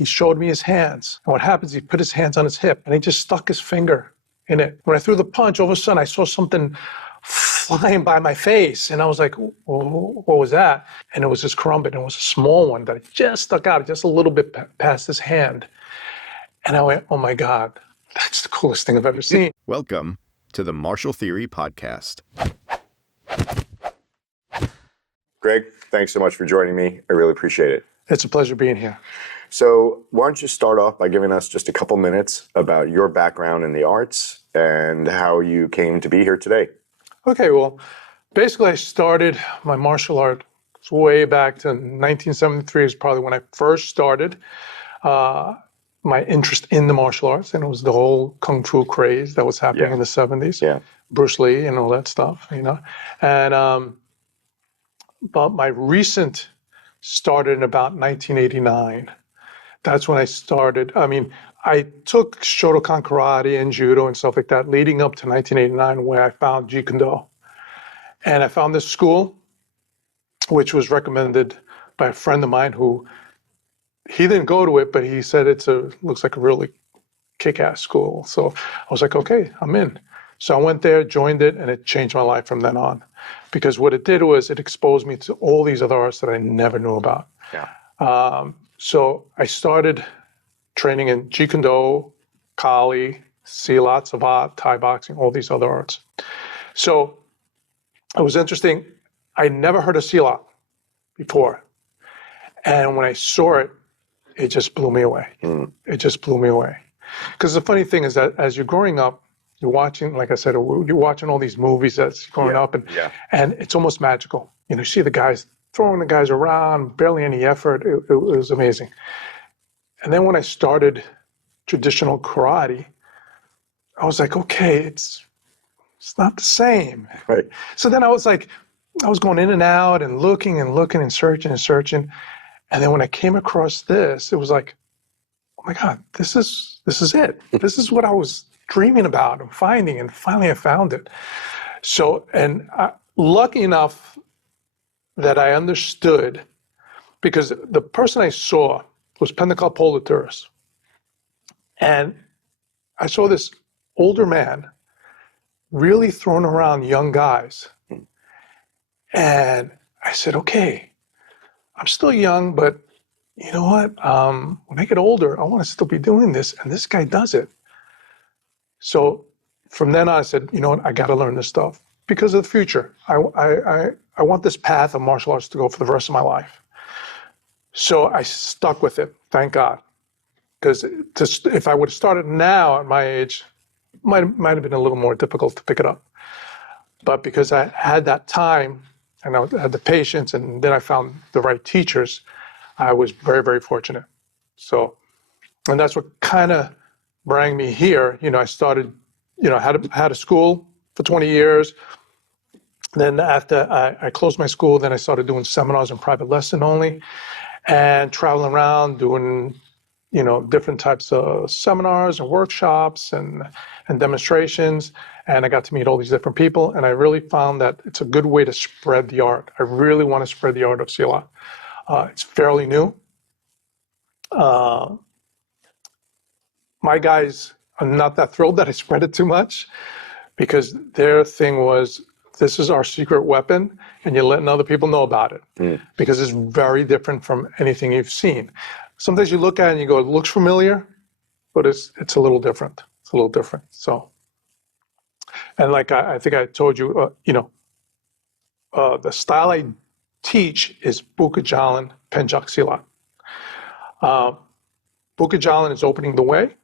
he showed me his hands. And what happens, he put his hands on his hip and he just stuck his finger in it. When I threw the punch, all of a sudden I saw something flying by my face. And I was like, what was that? And it was this karumbit. And it was a small one that just stuck out just a little bit past his hand. And I went, oh my God, that's the coolest thing I've ever seen. Welcome to the Martial Theory Podcast. Greg, thanks so much for joining me. I really appreciate it. It's a pleasure being here. So why don't you start off by giving us just a couple minutes about your background in the arts and how you came to be here today? Okay, well, basically I started my martial art way back to 1973 is probably when I first started my interest in the martial arts, and it was the whole Kung Fu craze that was happening in the 70s. Yeah. Bruce Lee and all that stuff, you know. And but my recent started in about 1989. That's when I started. I mean, I took Shotokan karate and judo and stuff like that leading up to 1989 where I found JKD. And I found this school, which was recommended by a friend of mine who, he didn't go to it, but he said looks like a really kick-ass school. So I was like, okay, I'm in. So I went there, joined it, and it changed my life from then on. Because what it did was it exposed me to all these other arts that I never knew about. Yeah. So I started training in JKD, Kali, Silat, Savat, Thai boxing, all these other arts. So it was interesting. I never heard of Silat before. And when I saw it, it just blew me away. It just blew me away. Because the funny thing is that as you're growing up, you're watching, like I said, you're watching all these movies that's growing up, and it's almost magical. You know, you see the guys throwing the guys around, barely any effort. It was amazing. And then when I started traditional karate, I was like, okay, it's not the same. Right. So then I was going in and out and looking and searching and searching. And then when I came across this, it was like, oh my God, this is it. This is what I was dreaming about and finding, and finally I found it. So, and lucky enough that I understood, because the person I saw was Pendekal Polituris. And I saw this older man really throwing around young guys. And I said, okay, I'm still young, but you know what? When I get older, I want to still be doing this. And this guy does it. So from then on, I said, you know what? I got to learn this stuff because of the future. I want this path of martial arts to go for the rest of my life. So I stuck with it, thank God. Because if I would have started now at my age, might have been a little more difficult to pick it up. But because I had that time and I had the patience, and then I found the right teachers, I was very, very fortunate. So, and that's what kind of brought me here. You know, I started, you know, had a school for 20 years. Then after I closed my school, then I started doing seminars and private lesson only, and traveling around doing, you know, different types of seminars and workshops and demonstrations. And I got to meet all these different people. And I really found that it's a good way to spread the art. I really want to spread the art of Silat. It's fairly new. My guys are not that thrilled that I spread it too much, because their thing was, this is our secret weapon and you're letting other people know about it, because it's very different from anything you've seen. Sometimes you look at it and you go, it looks familiar, but it's a little different. It's a little different. So, and like I think I told you, you know, the style I teach is Buka, Jalan, Penjak, Silat. Buka Jalan is opening the way.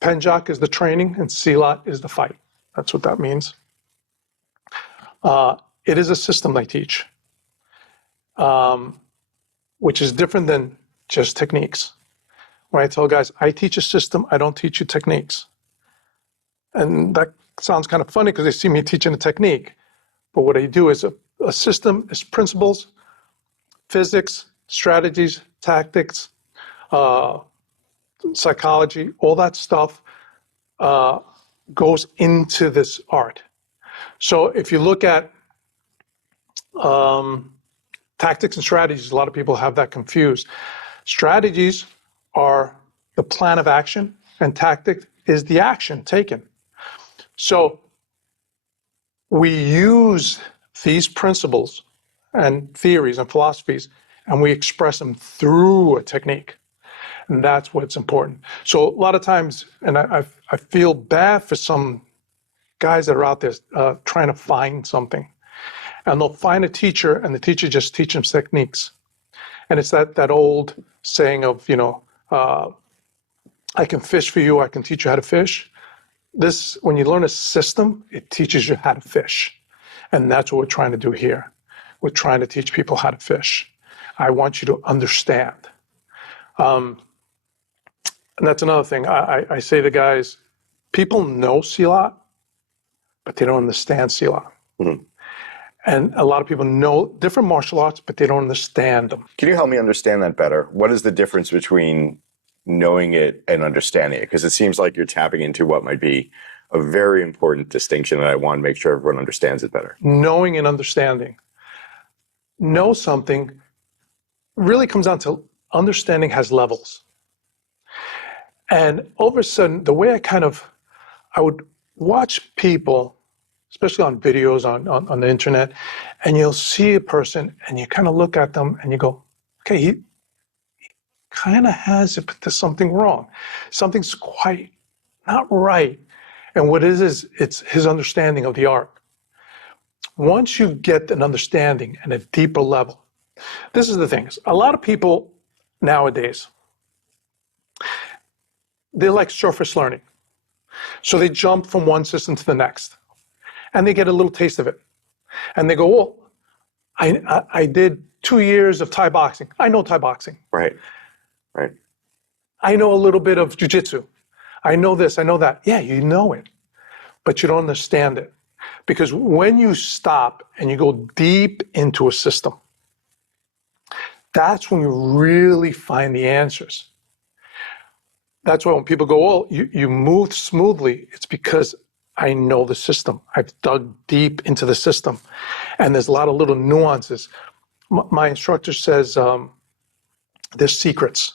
Penjak is the training, and Silat is the fight. That's what that means. It is a system I teach, which is different than just techniques. When I tell guys, I teach a system, I don't teach you techniques. And that sounds kind of funny because they see me teaching a technique. But what I do is a system is principles, physics, strategies, tactics, psychology, all that stuff goes into this art. So if you look at tactics and strategies, a lot of people have that confused. Strategies are the plan of action, and tactic is the action taken. So we use these principles and theories and philosophies, and we express them through a technique. And that's what's important. So a lot of times, and I feel bad for some guys that are out there trying to find something. And they'll find a teacher, and the teacher just teaches them techniques. And it's that old saying of, I can fish for you, I can teach you how to fish. This, when you learn a system, it teaches you how to fish. And that's what we're trying to do here. We're trying to teach people how to fish. I want you to understand. And that's another thing. I say to guys, people know Silat, but they don't understand Silat. Mm-hmm. And a lot of people know different martial arts, but they don't understand them. Can you help me understand that better? What is the difference between knowing it and understanding it? Because it seems like you're tapping into what might be a very important distinction, and I want to make sure everyone understands it better. Knowing and understanding. Know something really comes down to understanding has levels. And all of a sudden, the way I would watch people, especially on videos on the internet, and you'll see a person and you kind of look at them and you go, okay, he kind of has it, but there's something wrong. Something's quite not right. And what it is it's his understanding of the art. Once you get an understanding and a deeper level, this is the thing. A lot of people nowadays, they like surface learning. So they jump from one system to the next. And they get a little taste of it. And they go, well, I did 2 years of Thai boxing. I know Thai boxing. Right. I know a little bit of jiu-jitsu. I know this, I know that. Yeah, you know it, but you don't understand it. Because when you stop and you go deep into a system, that's when you really find the answers. That's why when people go, oh, you moved smoothly, it's because I know the system. I've dug deep into the system. And there's a lot of little nuances. My instructor says there's secrets.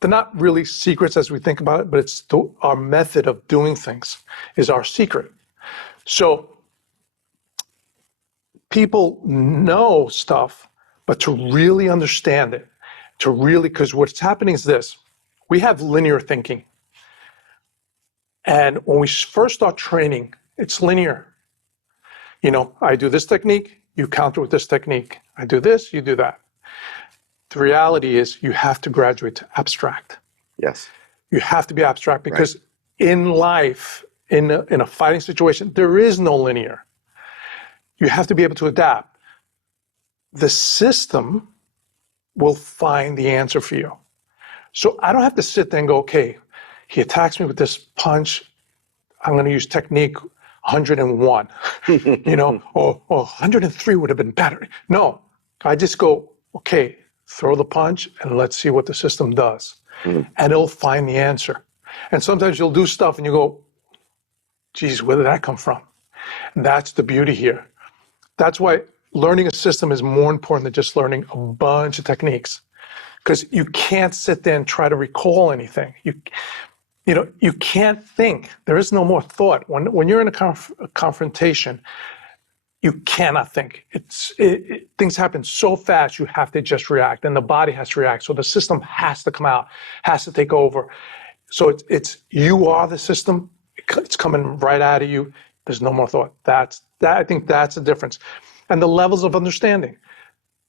They're not really secrets as we think about it, but it's our method of doing things is our secret. So people know stuff, but to really understand it, because what's happening is this. We have linear thinking. And when we first start training, it's linear. I do this technique, you counter with this technique. I do this, you do that. The reality is you have to graduate to abstract. Yes. You have to be abstract because in life, in a fighting situation, there is no linear. You have to be able to adapt. The system will find the answer for you. So I don't have to sit there and go, okay, he attacks me with this punch. I'm going to use technique 101, or 103 would have been better. No, I just go, okay, throw the punch and let's see what the system does. Mm-hmm. And it'll find the answer. And sometimes you'll do stuff and you go, geez, where did that come from? And that's the beauty here. That's why learning a system is more important than just learning a bunch of techniques. Because you can't sit there and try to recall anything. You can't think. There is no more thought. When you're in a confrontation, you cannot think. Things happen so fast, you have to just react, and the body has to react. So the system has to come out, has to take over. So it's you are the system. It's coming right out of you. There's no more thought. I think that's the difference. And the levels of understanding.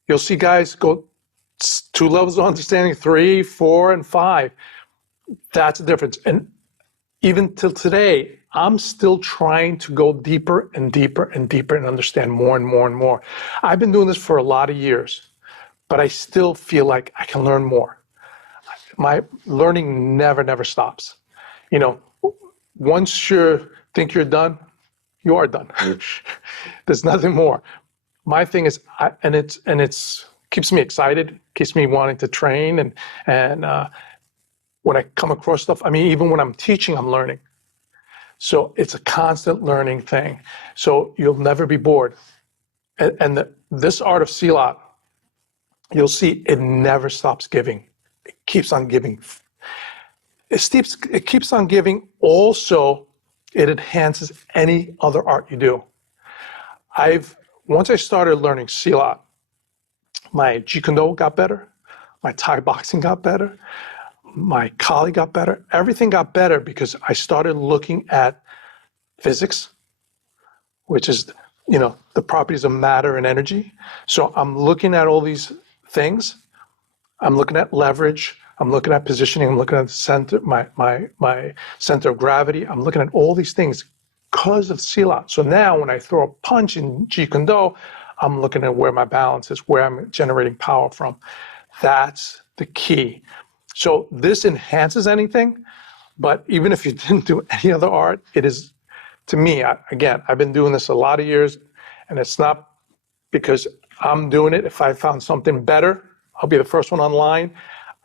You'll see guys go 2 levels of understanding, 3, 4, and 5. That's the difference. And even till today, I'm still trying to go deeper and deeper and deeper and understand more and more and more. I've been doing this for a lot of years, but I still feel like I can learn more. My learning never stops. Once you think you're done, you are done. There's nothing more. My thing is, it's keeps me excited, keeps me wanting to train, and when I come across stuff, even when I'm teaching, I'm learning. So it's a constant learning thing. So you'll never be bored. And this art of Silat, you'll see it never stops giving. It keeps on giving it keeps on giving. Also, it enhances any other art you do. Once I started learning Silat, my Jeet got better, my Thai boxing got better, my Kali got better. Everything got better because I started looking at physics, which is, the properties of matter and energy. So I'm looking at all these things. I'm looking at leverage. I'm looking at positioning. I'm looking at the center, my center of gravity. I'm looking at all these things because of Silat. So now when I throw a punch in Jeet Kune Do, I'm looking at where my balance is, where I'm generating power from. That's the key. So this enhances anything, but even if you didn't do any other art, it is, to me, again, I've been doing this a lot of years, and it's not because I'm doing it. If I found something better, I'll be the first one online.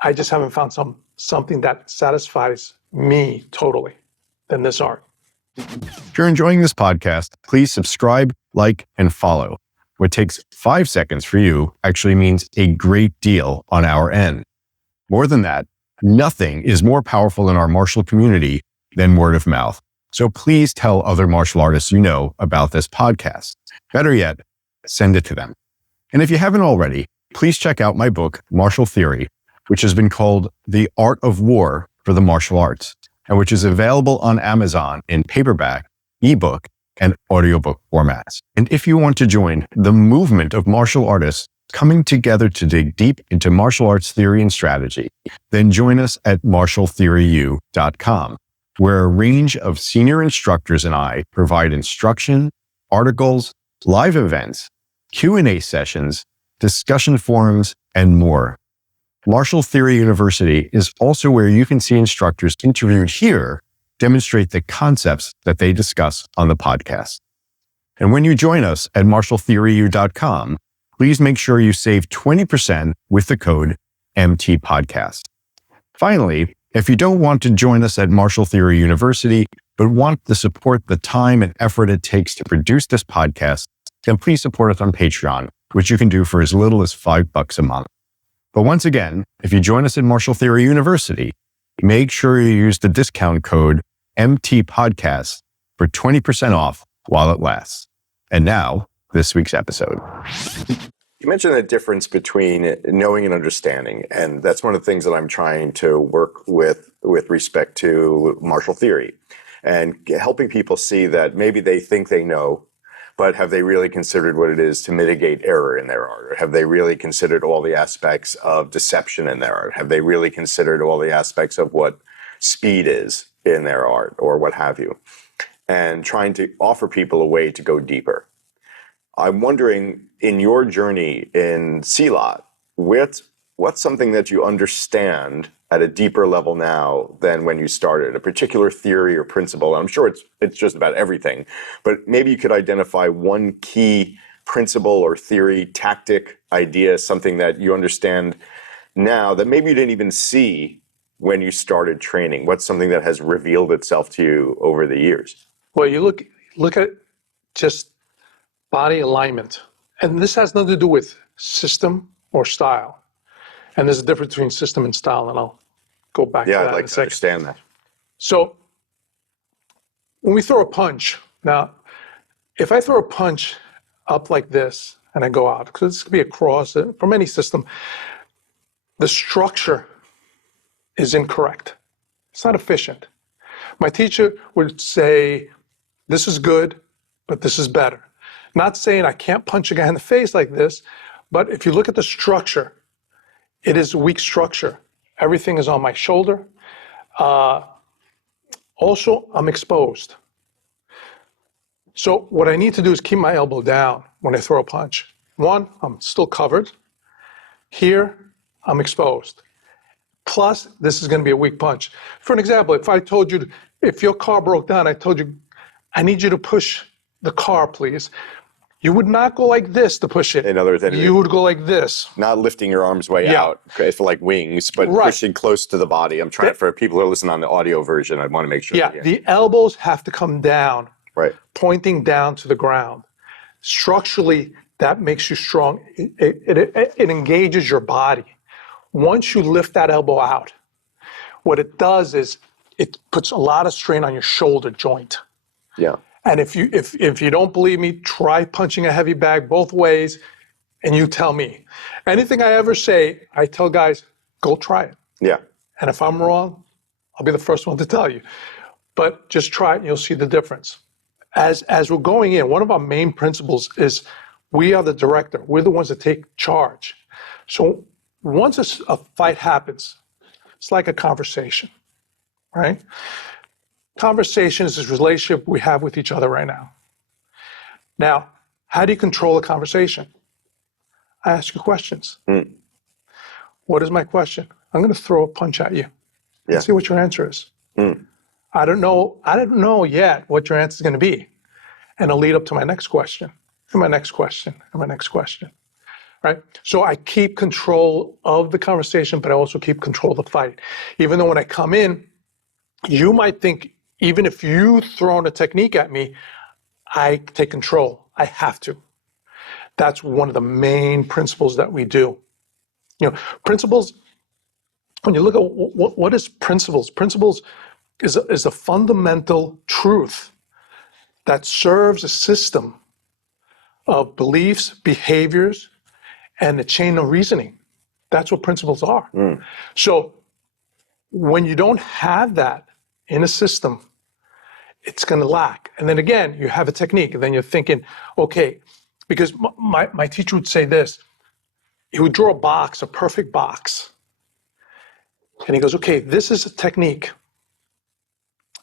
I just haven't found something that satisfies me totally than this art. If you're enjoying this podcast, please subscribe, like, and follow. What takes 5 seconds for you actually means a great deal on our end. More than that, nothing is more powerful in our martial community than word of mouth. So please tell other martial artists you know about this podcast. Better yet, send it to them. And if you haven't already, please check out my book, Martial Theory, which has been called The Art of War for the Martial Arts, and which is available on Amazon in paperback, ebook, and audiobook formats. And if you want to join the movement of martial artists coming together to dig deep into martial arts theory and strategy, then join us at martialtheoryu.com, where a range of senior instructors and I provide instruction, articles, live events, Q&A sessions, discussion forums, and more. Martial Theory University is also where you can see instructors interviewed here demonstrate the concepts that they discuss on the podcast. And when you join us at martialtheoryu.com, please make sure you save 20% with the code MTPodcast. Finally, if you don't want to join us at Martial Theory University, but want to support the time and effort it takes to produce this podcast, then please support us on Patreon, which you can do for as little as $5 a month. But once again, if you join us at Martial Theory University, make sure you use the discount code MTPodcast for 20% off while it lasts. And now, this week's episode. You mentioned the difference between knowing and understanding, and that's one of the things that I'm trying to work with respect to martial theory, and helping people see that maybe they think they know, but have they really considered what it is to mitigate error in their art? Or have they really considered all the aspects of deception in their art? Have they really considered all the aspects of what speed is in their art, or what have you? And trying to offer people a way to go deeper. I'm wondering, in your journey in Silat, what's something that you understand at a deeper level now than when you started? A particular theory or principle? I'm sure it's just about everything, but maybe you could identify one key principle or theory, tactic, idea, something that you understand now that maybe you didn't even see when you started training. What's something that has revealed itself to you over the years? Well, you look at just body alignment. And this has nothing to do with system or style. And there's a difference between system and style, and I'll go back to that I'd like in a to second. understand that. So when we throw a punch, now, if I throw a punch up like this and I go out, because this could be a cross from any system, the structure is incorrect. It's not efficient. My teacher would say, this is good, but this is better. Not saying I can't punch a guy in the face like this, but if you look at the structure, it is a weak structure. Everything is on my shoulder. Also, I'm exposed. So what I need to do is keep my elbow down when I throw a punch. One, I'm still covered. Here, I'm exposed. Plus, this is going to be a weak punch. For an example, if I told you, if your car broke down, I told you, I need you to push the car, please. You would not go like this to push it. In other words, you would go like this. Not lifting your arms way out, okay, for like wings, but Right. pushing close to the body. I'm trying, for people who are listening on the audio version, I want to make sure. Yeah, the elbows have to come down, right, pointing down to the ground. Structurally, that makes you strong. It engages your body. Once you lift that elbow out, what it does is it puts a lot of strain on your shoulder joint. Yeah. And if you don't believe me, try punching a heavy bag both ways, and you tell me. Anything I ever say, I tell guys, go try it. Yeah. And if I'm wrong, I'll be the first one to tell you. But just try it and you'll see the difference. As we're going in, one of our main principles is we are the director. We're the ones that take charge. So once a fight happens, it's like a conversation, right? Conversation is this relationship we have with each other right now. Now, how do you control a conversation? I ask you questions. What is my question? I'm going to throw a punch at you and see what your answer is. I don't know yet what your answer is going to be. And I'll lead up to my next question, and my next question, and my next question, right? So I keep control of the conversation, but I also keep control of the fight. Even though when I come in, you might think, even if you've thrown a technique at me, I take control. I have to. That's one of the main principles that we do. Principles, when you look at what is principles? Principles is a fundamental truth that serves a system of beliefs, behaviors, and a chain of reasoning. That's what principles are. So when you don't have that in a system, it's going to lack. And then again, you have a technique, and then you're thinking, okay, because my teacher would say this, he would draw a box, a perfect box. And he goes, okay, this is a technique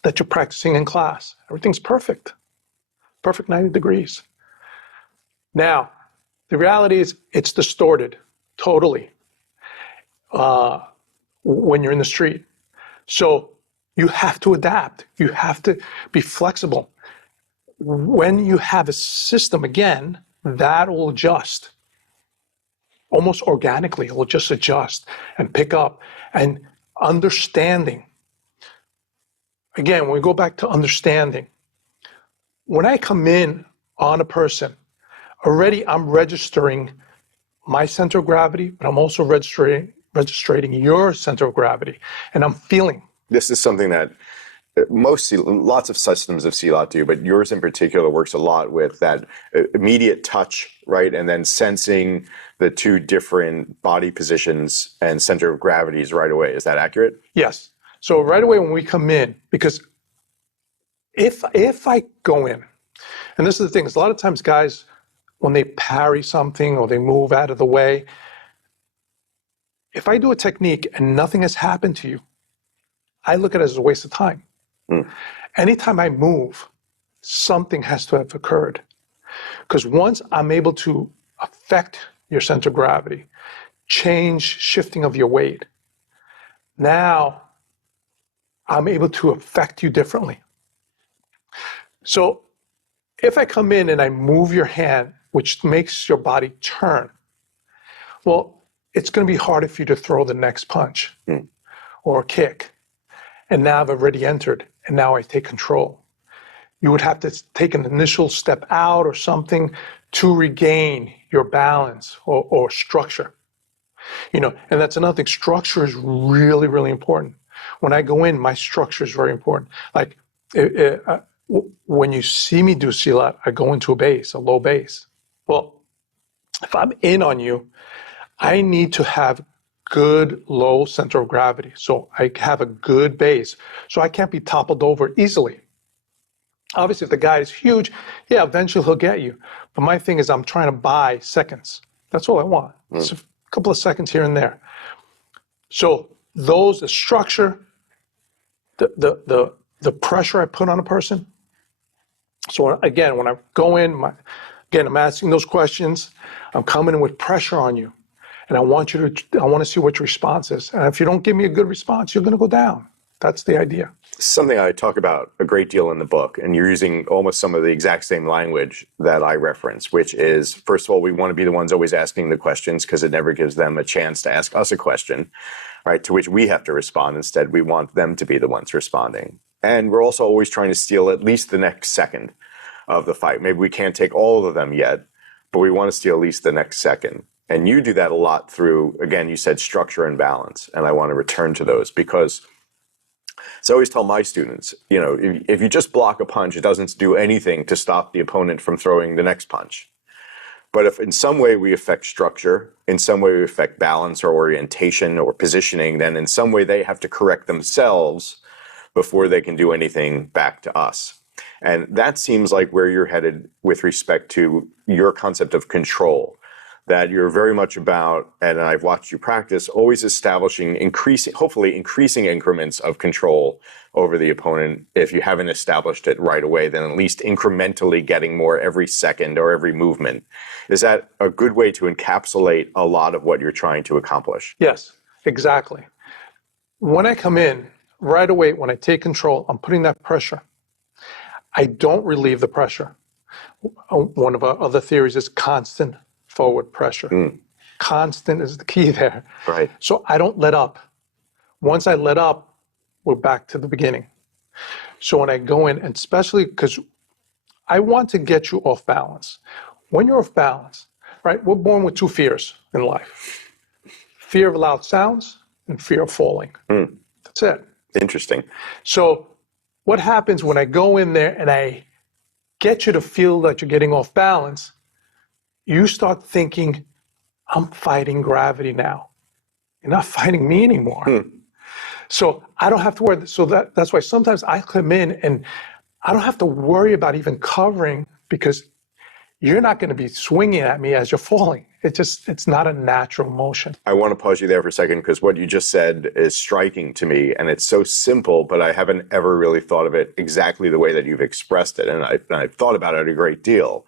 that you're practicing in class. Everything's perfect. Perfect 90 degrees. Now, the reality is it's distorted totally when you're in the street. So you have to adapt. You have to be flexible. When you have a system, again, that will adjust. Almost organically, it will just adjust and pick up. And understanding. Again, when we go back to understanding, when I come in on a person, already I'm registering my center of gravity, but I'm also registering your center of gravity, and I'm feeling. This is something that lots of systems of Silat do, but yours in particular works a lot with that immediate touch, right? And then sensing the two different body positions and center of gravities right away. Is that accurate? Yes. So right away when we come in, because if I go in, and this is the thing, is a lot of times guys, when they parry something or they move out of the way, if I do a technique and nothing has happened to you, I look at it as a waste of time. Anytime I move, something has to have occurred. Because once I'm able to affect your center of gravity, change shifting of your weight, now I'm able to affect you differently. So if I come in and I move your hand, which makes your body turn, well, it's going to be harder for you to throw the next punch or kick. And now I've already entered, and now I take control. You would have to take an initial step out or something to regain your balance or structure. And that's another thing. Structure is really, really important. When I go in, my structure is very important. Like when you see me do Silat, I go into a low base. Well, if I'm in on you, I need to have good low center of gravity. So I have a good base. So I can't be toppled over easily. Obviously, if the guy is huge, yeah, eventually he'll get you. But my thing is I'm trying to buy seconds. That's all I want. It's a couple of seconds here and there. So the structure, the pressure I put on a person. So again, when I go in, I'm asking those questions. I'm coming in with pressure on you. And I want to see what your response is. And if you don't give me a good response, you're going to go down. That's the idea. Something I talk about a great deal in the book, and you're using almost some of the exact same language that I reference, which is, first of all, we want to be the ones always asking the questions because it never gives them a chance to ask us a question, right, to which we have to respond. Instead, we want them to be the ones responding. And we're also always trying to steal at least the next second of the fight. Maybe we can't take all of them yet, but we want to steal at least the next second. And you do that a lot through, again, you said structure and balance. And I want to return to those because So I always tell my students, if you just block a punch, it doesn't do anything to stop the opponent from throwing the next punch. But if in some way we affect structure, in some way we affect balance or orientation or positioning, then in some way they have to correct themselves before they can do anything back to us. And that seems like where you're headed with respect to your concept of control, that you're very much about, and I've watched you practice, always establishing hopefully increasing increments of control over the opponent. If you haven't established it right away, then at least incrementally getting more every second or every movement. Is that a good way to encapsulate a lot of what you're trying to accomplish? Yes, exactly. When I come in, right away, when I take control, I'm putting that pressure. I don't relieve the pressure. One of our other theories is constant forward pressure. Constant is the key there. Right. So I don't let up. Once I let up, we're back to the beginning. So when I go in, and especially because I want to get you off balance. When you're off balance, right, we're born with two fears in life. Fear of loud sounds and fear of falling. That's it. Interesting. So what happens when I go in there and I get you to feel that you're getting off balance, you start thinking, I'm fighting gravity now. You're not fighting me anymore. So I don't have to worry. So that's why sometimes I come in and I don't have to worry about even covering because you're not going to be swinging at me as you're falling. It's not a natural motion. I want to pause you there for a second because what you just said is striking to me, and it's so simple, but I haven't ever really thought of it exactly the way that you've expressed it, and I've thought about it a great deal.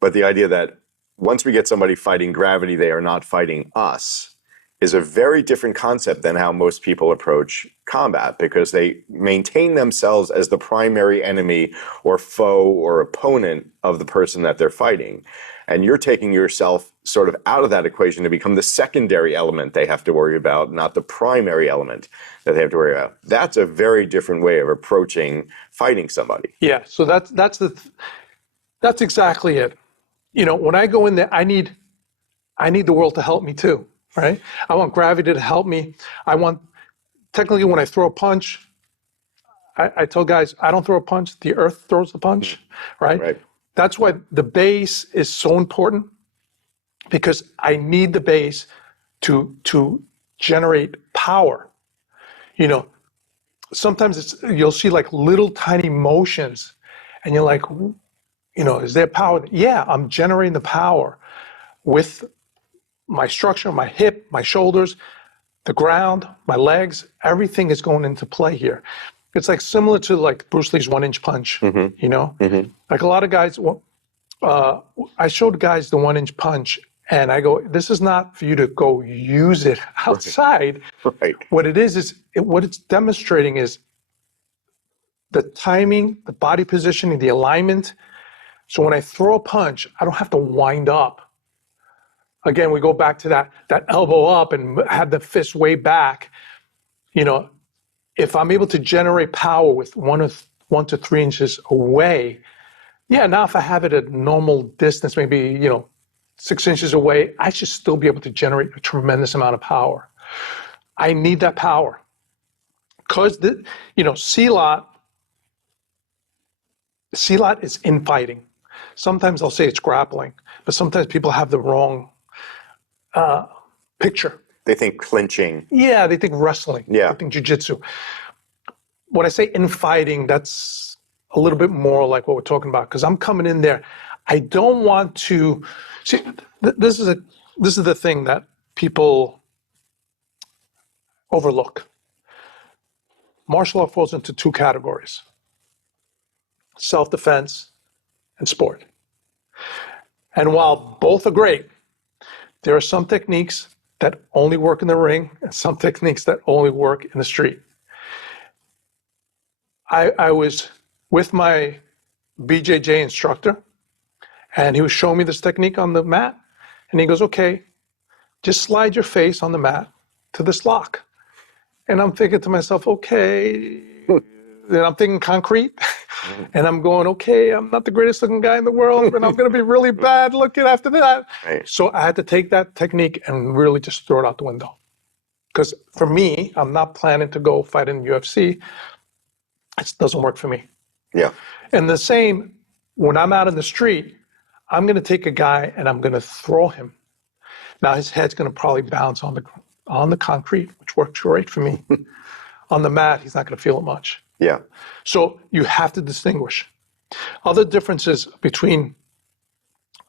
But the idea that once we get somebody fighting gravity, they are not fighting us is a very different concept than how most people approach combat, because they maintain themselves as the primary enemy or foe or opponent of the person that they're fighting. And you're taking yourself sort of out of that equation to become the secondary element they have to worry about, not the primary element that they have to worry about. That's a very different way of approaching fighting somebody. Yeah, so that's exactly it. When I go in there, I need the world to help me too, right? I want gravity to help me. Technically, when I throw a punch, I tell guys, I don't throw a punch, the earth throws the punch, right? Right. That's why the base is so important, because I need the base to generate power. Sometimes you'll see like little tiny motions and you're like, is there power? Yeah, I'm generating the power with my structure, my hip, my shoulders, the ground, my legs, everything is going into play here. It's like similar to like Bruce Lee's 1-inch punch, Like a lot of guys, I showed guys the 1-inch punch and I go, this is not for you to go use it outside. Right. What it is what it's demonstrating is the timing, the body positioning, the alignment. So when I throw a punch, I don't have to wind up. Again, we go back to that elbow up and have the fist way back. If I'm able to generate power with 1 to 3 inches away, now if I have it at normal distance, maybe 6 inches away, I should still be able to generate a tremendous amount of power. I need that power because Silat is infighting. Sometimes I'll say it's grappling, but sometimes people have the wrong picture. They think clinching. Yeah, they think wrestling. Yeah. They think jiu-jitsu. When I say infighting, that's a little bit more like what we're talking about, because I'm coming in there. I don't want to see. This is the thing that people overlook. Martial art falls into two categories: self-defense and sport. And while both are great, there are some techniques that only work in the ring and some techniques that only work in the street. I was with my BJJ instructor, and he was showing me this technique on the mat, and he goes, okay, just slide your face on the mat to this lock. And I'm thinking to myself, okay, then I'm thinking concrete, and I'm going, okay, I'm not the greatest looking guy in the world, and I'm going to be really bad looking after that. Right. So I had to take that technique and really just throw it out the window. Because for me, I'm not planning to go fight in UFC. It doesn't work for me. Yeah. And the same, when I'm out in the street, I'm going to take a guy and I'm going to throw him. Now his head's going to probably bounce on the concrete, which works great for me. On the mat, he's not going to feel it much. Yeah. So you have to distinguish. Other differences between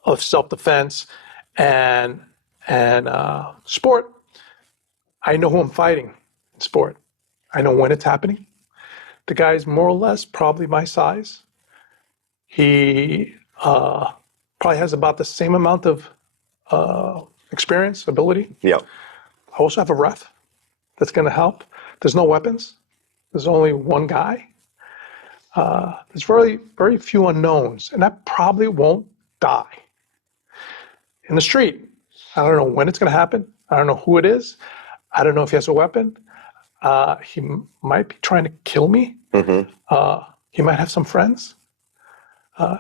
of self-defense and sport. I know who I'm fighting in sport. I know when it's happening. The guy's more or less probably my size. He probably has about the same amount of experience, ability. Yeah. I also have a ref that's going to help. There's no weapons. There's only one guy. There's very, very few unknowns, and that probably won't die. In the street, I don't know when it's going to happen. I don't know who it is. I don't know if he has a weapon. He might be trying to kill me. He might have some friends.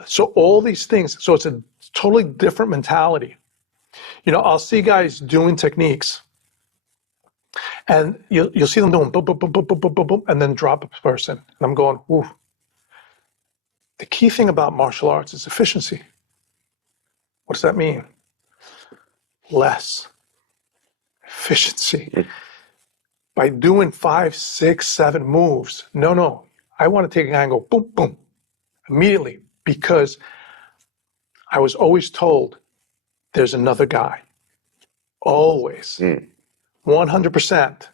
So all these things. So it's a totally different mentality. You know, I'll see guys doing techniques, and you'll see them doing boom, boom, boom, boom, boom, boom, boom, boom, and then drop a person. And I'm going, ooh. The key thing about martial arts is efficiency. What does that mean? Less efficiency. By doing 5, 6, 7 moves, no. I want to take a guy and go boom, boom, immediately, because I was always told there's another guy. Always. 100%.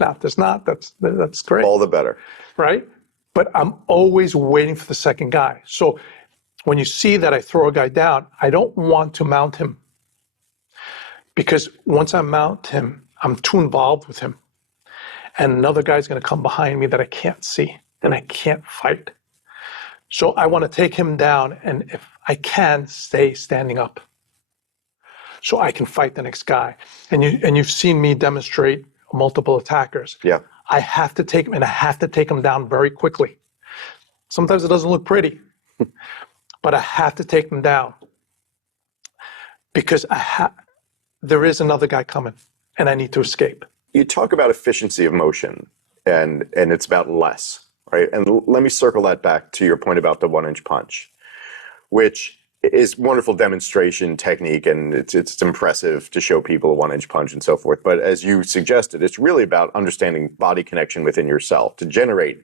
Now, if there's not, that's great. All the better. Right? But I'm always waiting for the second guy. So when you see that I throw a guy down, I don't want to mount him. Because once I mount him, I'm too involved with him. And another guy's going to come behind me that I can't see, and I can't fight. So I want to take him down, and if I can, stay standing up, so I can fight the next guy. And you've seen me demonstrate multiple attackers. Yeah. I have to take him, and I have to take him down very quickly. Sometimes it doesn't look pretty, but I have to take him down because there is another guy coming, and I need to escape. You talk about efficiency of motion, and it's about less, right? And let me circle that back to your point about the 1-inch punch, which is wonderful demonstration technique, and it's impressive to show people a 1-inch punch and so forth. But as you suggested, it's really about understanding body connection within yourself to generate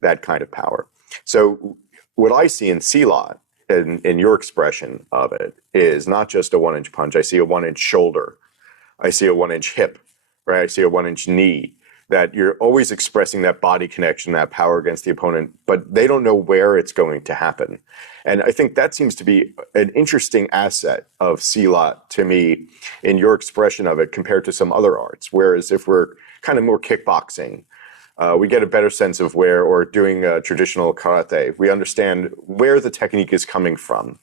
that kind of power. So what I see in Silat, in your expression of it, is not just a 1-inch punch. I see a 1-inch shoulder. I see a 1-inch hip, right? I see a 1-inch knee. That you're always expressing that body connection, that power against the opponent, but they don't know where it's going to happen. And I think that seems to be an interesting asset of Silat to me in your expression of it compared to some other arts. Whereas if we're kind of more kickboxing, we get a better sense of where, or doing traditional karate, we understand where the technique is coming from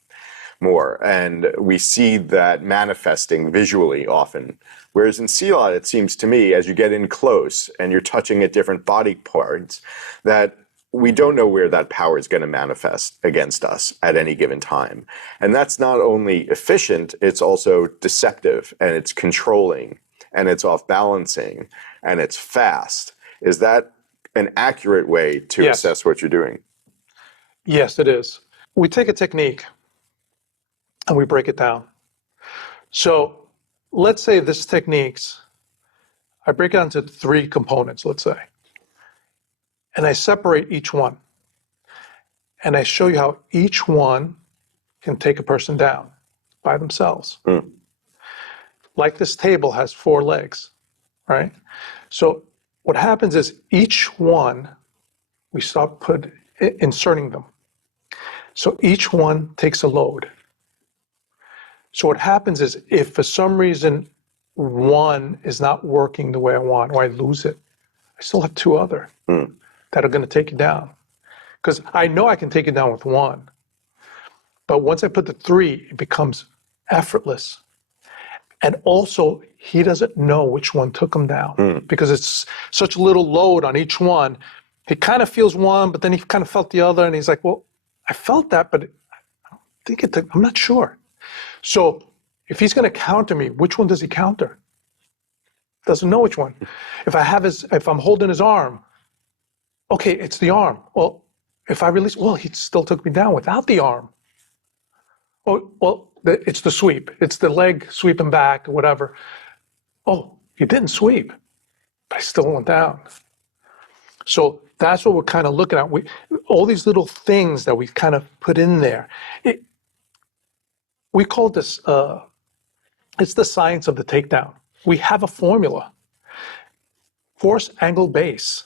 more. And we see that manifesting visually often. Whereas in Silat, it seems to me, as you get in close and you're touching at different body parts, that we don't know where that power is going to manifest against us at any given time. And that's not only efficient, it's also deceptive, and it's controlling, and it's off-balancing, and it's fast. Is that an accurate way to Yes. assess what you're doing? Yes, it is. We take a technique and we break it down. So let's say this techniques, I break it down into 3 components, let's say. And I separate each one. And I show you how each one can take a person down by themselves. Like this table has 4 legs, right? So what happens is each one, we start inserting them. So each one takes a load. So what happens is if for some reason one is not working the way I want, or I lose it, I still have 2 other that are going to take it down. Because I know I can take it down with 1. But once I put the 3, it becomes effortless. And also, he doesn't know which one took him down because it's such a little load on each one. He kind of feels one, but then he kind of felt the other. And he's like, well, I felt that, but I think it took, I'm not sure. So if he's going to counter me, which one does he counter? Doesn't know which one. If I'm holding his arm, Okay, it's the arm. Well, if I release, well, he still took me down without the arm. Oh, well, it's the sweep. It's the leg sweeping back or whatever. Oh, you didn't sweep, but I still went down. So that's what we're kind of looking at. All these little things that we kind of put in there. We call this, it's the science of the takedown. We have a formula, force, angle, base.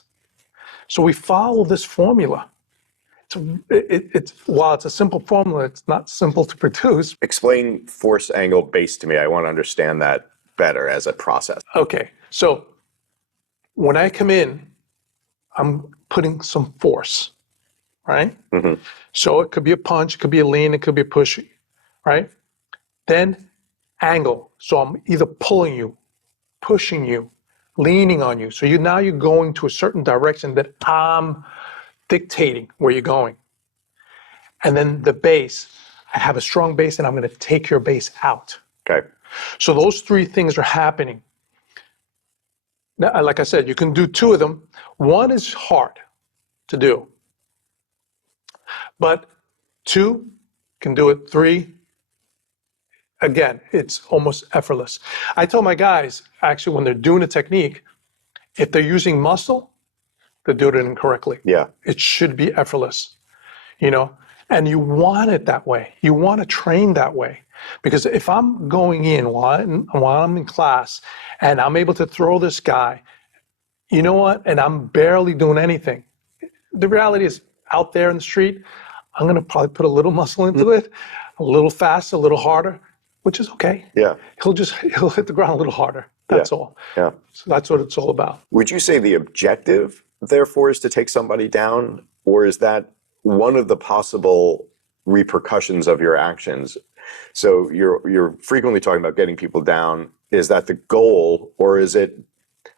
So we follow this formula. It's while it's a simple formula, it's not simple to produce. Explain force angle base to me. I want to understand that better as a process. Okay, so when I come in, I'm putting some force, right? Mm-hmm. So it could be a punch, it could be a lean, it could be a push, right? Then angle. So I'm either pulling you, pushing you, leaning on you. So now you're going to a certain direction that I'm dictating where you're going. And then the base, I have a strong base and I'm going to take your base out. Okay. So those three things are happening. Now, like I said, you can do two of them. One is hard to do, but two can do it. Three, again, it's almost effortless. I tell my guys, actually, when they're doing a technique, if they're using muscle, they're doing it incorrectly. Yeah. It should be effortless, and you want it that way. You want to train that way. Because if I'm going in while I'm in class and I'm able to throw this guy, you know what? And I'm barely doing anything. The reality is out there in the street, I'm going to probably put a little muscle into it, a little faster, a little harder, which is okay. Yeah. He'll hit the ground a little harder. That's all. Yeah. So that's what it's all about. Would you say the objective, therefore, is to take somebody down, or is that one of the possible repercussions of your actions? So you're frequently talking about getting people down. Is that the goal, or is it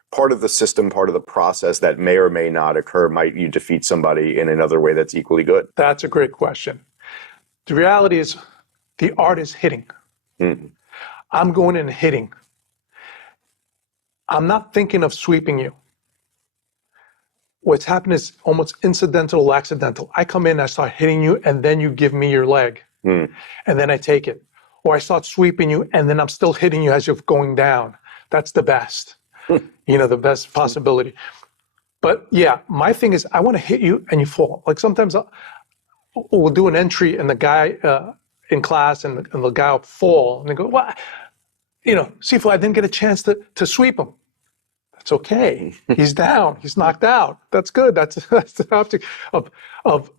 part of the system, part of the process that may or may not occur? Might you defeat somebody in another way that's equally good? That's a great question. The reality is the art is hitting. Mm-hmm. I'm going in and hitting. I'm not thinking of sweeping you. What's happened is almost incidental or accidental. I come in, I start hitting you, and then you give me your leg, and then I take it. Or I start sweeping you, and then I'm still hitting you as you're going down. That's the best, the best possibility. But yeah, my thing is I want to hit you and you fall. Like sometimes we'll do an entry and the guy in class and the guy will fall, and they go, well, Sifu, I didn't get a chance to sweep him. That's okay. He's down. He's knocked out. That's good. That's the object of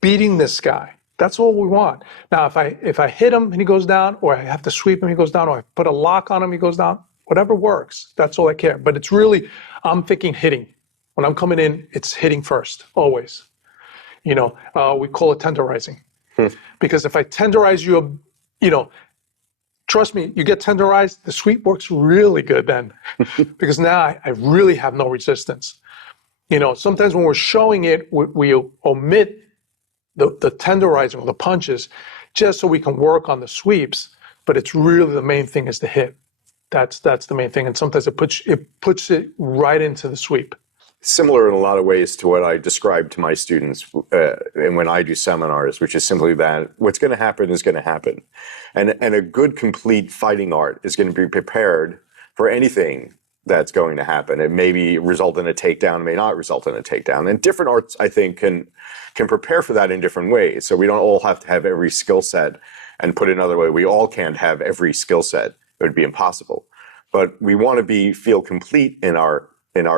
beating this guy. That's all we want. Now, if I hit him and he goes down, or I have to sweep him, he goes down, or I put a lock on him, he goes down, whatever works. That's all I care. But it's really, I'm thinking hitting. When I'm coming in, it's hitting first, always. We call it tenderizing. Because if I tenderize you, trust me, you get tenderized, the sweep works really good then. Because now I really have no resistance. Sometimes when we're showing it, we omit the tenderizing or the punches just so we can work on the sweeps. But it's really the main thing is the hit. That's the main thing. And sometimes it puts it right into the sweep. Similar in a lot of ways to what I describe to my students and when I do seminars, which is simply that what's going to happen is going to happen. And a good, complete fighting art is going to be prepared for anything that's going to happen. It may result in a takedown, it may not result in a takedown. And different arts, I think, can prepare for that in different ways. So we don't all have to have every skill set. And put it another way, we all can't have every skill set. It would be impossible. But we want to feel complete in our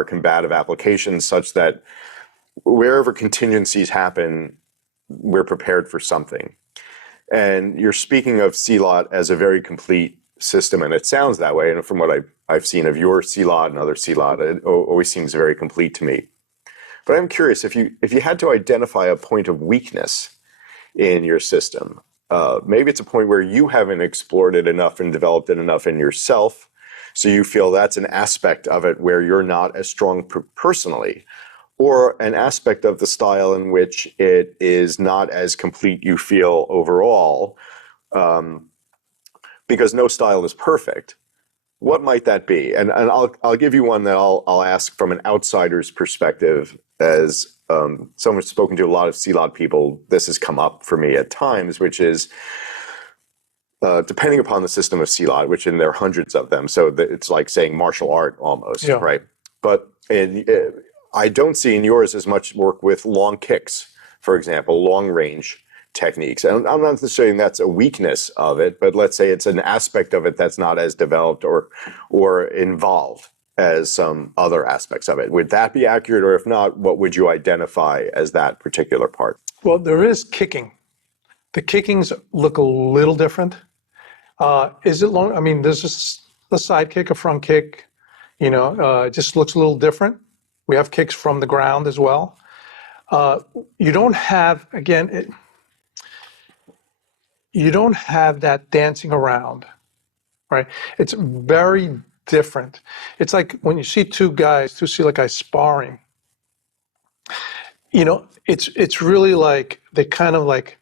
combative applications such that wherever contingencies happen, we're prepared for something. And you're speaking of Silat as a very complete system, and it sounds that way. And from what I've seen of your Silat and other Silat, it always seems very complete to me. But I'm curious, if you had to identify a point of weakness in your system, maybe it's a point where you haven't explored it enough and developed it enough in yourself, so you feel that's an aspect of it where you're not as strong personally, or an aspect of the style in which it is not as complete you feel overall, because no style is perfect. What might that be? And I'll give you one that I'll ask from an outsider's perspective. As someone who's spoken to a lot of Silat people, this has come up for me at times, which is depending upon the system of Silat, which in there are hundreds of them. So it's like saying martial art almost, Yeah. right? But I don't see in yours as much work with long kicks, for example, long range techniques. And I'm not saying that's a weakness of it, but let's say it's an aspect of it that's not as developed or involved as some other aspects of it. Would that be accurate? Or if not, what would you identify as that particular part? Well, there is kicking. The kickings look a little different. Is it long? I mean, there's just a side kick, a front kick. It just looks a little different. We have kicks from the ground as well. You don't have, again, you don't have that dancing around, right? It's very different. It's like when you see two Silat guys sparring, it's really like they kind of like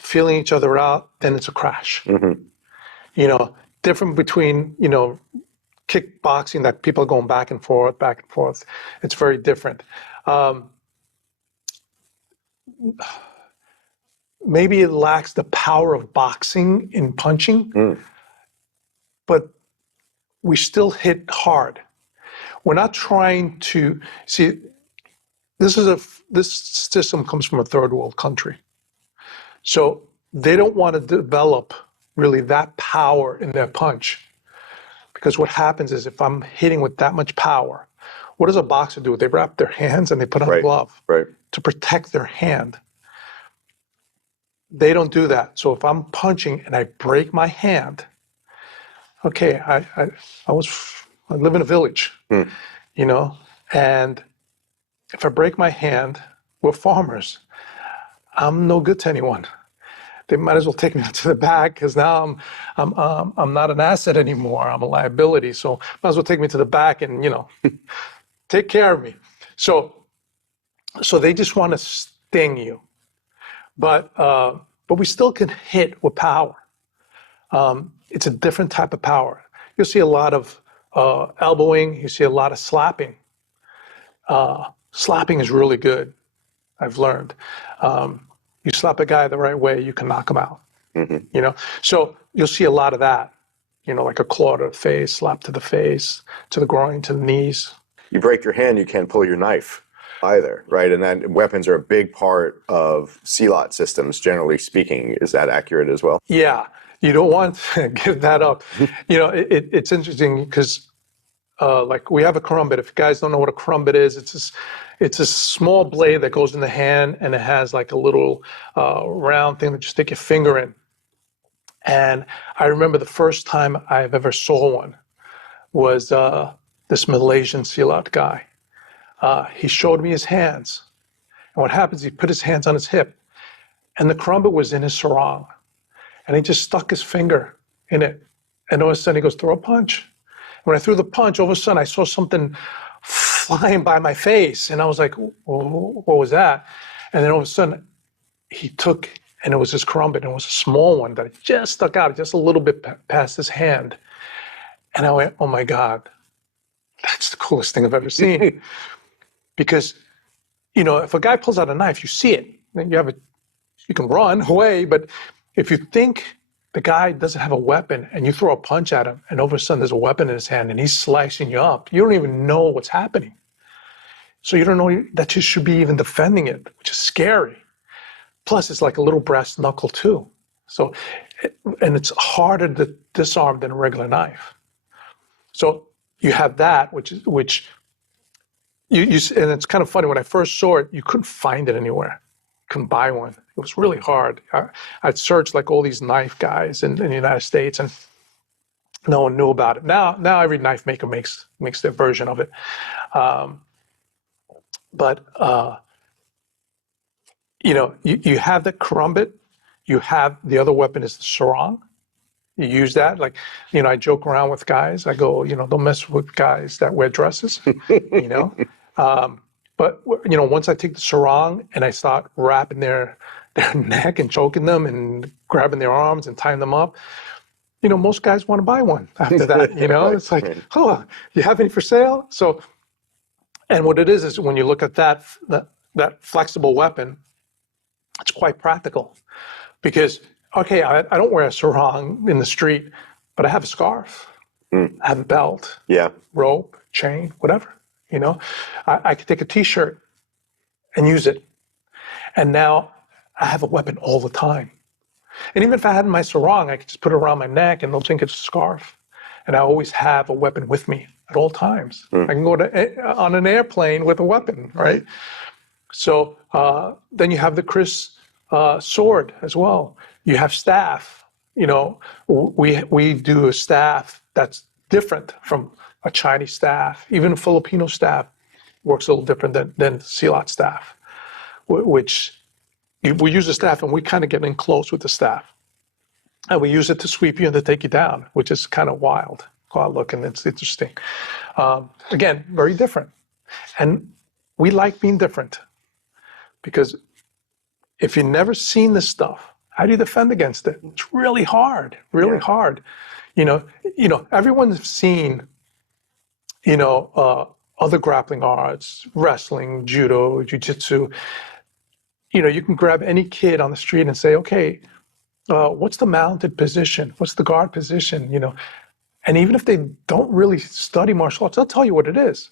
feeling each other out, then it's a crash. Mm-hmm. Different between, kickboxing that people are going back and forth, back and forth. It's very different. Maybe it lacks the power of boxing in punching, but we still hit hard. We're not trying to see. This system comes from a third world country, so they don't want to develop really that power in their punch, because what happens is if I'm hitting with that much power, what does a boxer do? They wrap their hands and they put on a glove to protect their hand. They don't do that. So if I'm punching and I break my hand, okay, I live in a village, and if I break my hand, we're farmers. I'm no good to anyone. They might as well take me to the back, because now I'm not an asset anymore. I'm a liability. So might as well take me to the back and take care of me. So they just want to sting you, but we still can hit with power. It's a different type of power. You'll see a lot of elbowing. You see a lot of slapping. Slapping is really good, I've learned. You slap a guy the right way, you can knock him out. Mm-hmm. So you'll see a lot of that. Like a claw to the face, slap to the face, to the groin, to the knees. You break your hand, you can't pull your knife either, right? And then weapons are a big part of Silat systems, generally speaking. Is that accurate as well? Yeah, you don't want to give that up. It's interesting because, like, we have a crumbit. If you guys don't know what a crumbit is, it's a small blade that goes in the hand, and it has like a little round thing that you stick your finger in. And I remember the first time I've ever saw one was this Malaysian Silat guy. He showed me his hands. And what happens, he put his hands on his hip, and the crumbit was in his sarong. And he just stuck his finger in it. And all of a sudden he goes, throw a punch. And when I threw the punch, all of a sudden I saw something flying by my face. And I was like, what was that? And then all of a sudden he took, and it was his crumbit, and it was a small one that just stuck out just a little bit past his hand. And I went, oh my God, that's the coolest thing I've ever seen. Because, if a guy pulls out a knife, you see it. Then you can run away, but if you think the guy doesn't have a weapon and you throw a punch at him and all of a sudden there's a weapon in his hand and he's slicing you up, you don't even know what's happening. So you don't know that you should be even defending it, which is scary. Plus, it's like a little brass knuckle too. So, and it's harder to disarm than a regular knife. So you have that, which you and it's kind of funny. When I first saw it, you couldn't find it anywhere. Couldn't buy one. It was really hard. I'd searched like all these knife guys in the United States, and no one knew about it. Now every knife maker makes their version of it. You have the crumbit. You have the other weapon is the sarong. You use that. Like, I joke around with guys. I go, don't mess with guys that wear dresses, But, once I take the sarong and I start wrapping their neck and choking them and grabbing their arms and tying them up, most guys want to buy one after that. Right, It's like, right. oh, you have any for sale? So, and what it is when you look at that flexible weapon, it's quite practical because, okay, I don't wear a sarong in the street, but I have a scarf, I have a belt, Yeah. rope, chain, whatever. I could take a T-shirt and use it, and now I have a weapon all the time. And even if I had my sarong, I could just put it around my neck, and they'll think it's a scarf. And I always have a weapon with me at all times. I can go on an airplane with a weapon, right? So then you have the Chris sword as well. You have staff. We do a staff that's different from a Chinese staff. Even a Filipino staff works a little different than Silat staff, which we use the staff and we kind of get in close with the staff. And we use it to sweep you and to take you down, which is kind of wild. Go out look, and it's interesting. Again, very different. And we like being different because if you've never seen this stuff, how do you defend against it? It's really hard, really hard. Everyone's seen, other grappling arts, wrestling, judo, jiu-jitsu. You can grab any kid on the street and say, okay, what's the mounted position? What's the guard position? And even if they don't really study martial arts, they'll tell you what it is.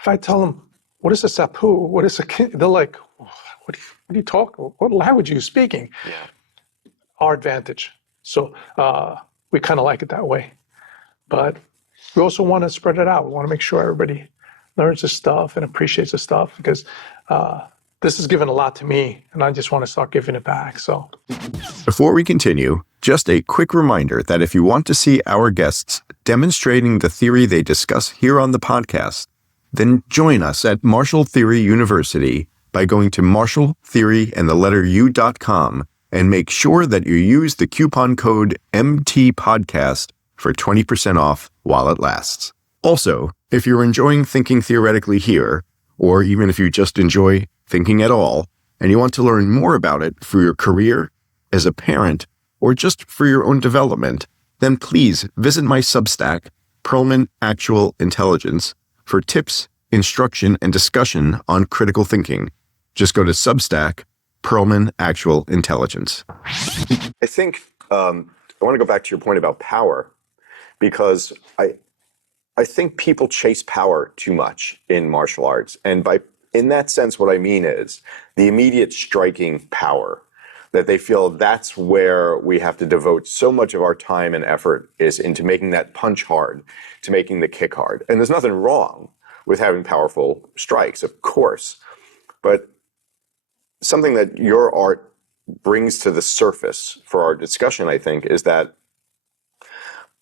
If I tell them, what is a sapu? What is a kin? They're like, what are you talking? What language are you speaking? Yeah. Our advantage. So we kind of like it that way. But we also want to spread it out. We want to make sure everybody learns this stuff and appreciates the stuff because this has given a lot to me, and I just want to start giving it back. So, before we continue, just a quick reminder that if you want to see our guests demonstrating the theory they discuss here on the podcast, then join us at Martial Theory University by going to martialtheoryandthelletteru.com and make sure that you use the coupon code MTPodcast for 20% off while it lasts. Also, if you're enjoying thinking theoretically here, or even if you just enjoy thinking at all, and you want to learn more about it for your career, as a parent, or just for your own development, then please visit my Substack, Perlman Actual Intelligence, for tips, instruction, and discussion on critical thinking. Just go to Substack, Perlman Actual Intelligence. I think I want to go back to your point about power because I think people chase power too much in martial arts. And in that sense, what I mean is the immediate striking power that they feel that's where we have to devote so much of our time and effort is into making that punch hard, to making the kick hard. And there's nothing wrong with having powerful strikes, of course. But something that your art brings to the surface for our discussion, I think, is that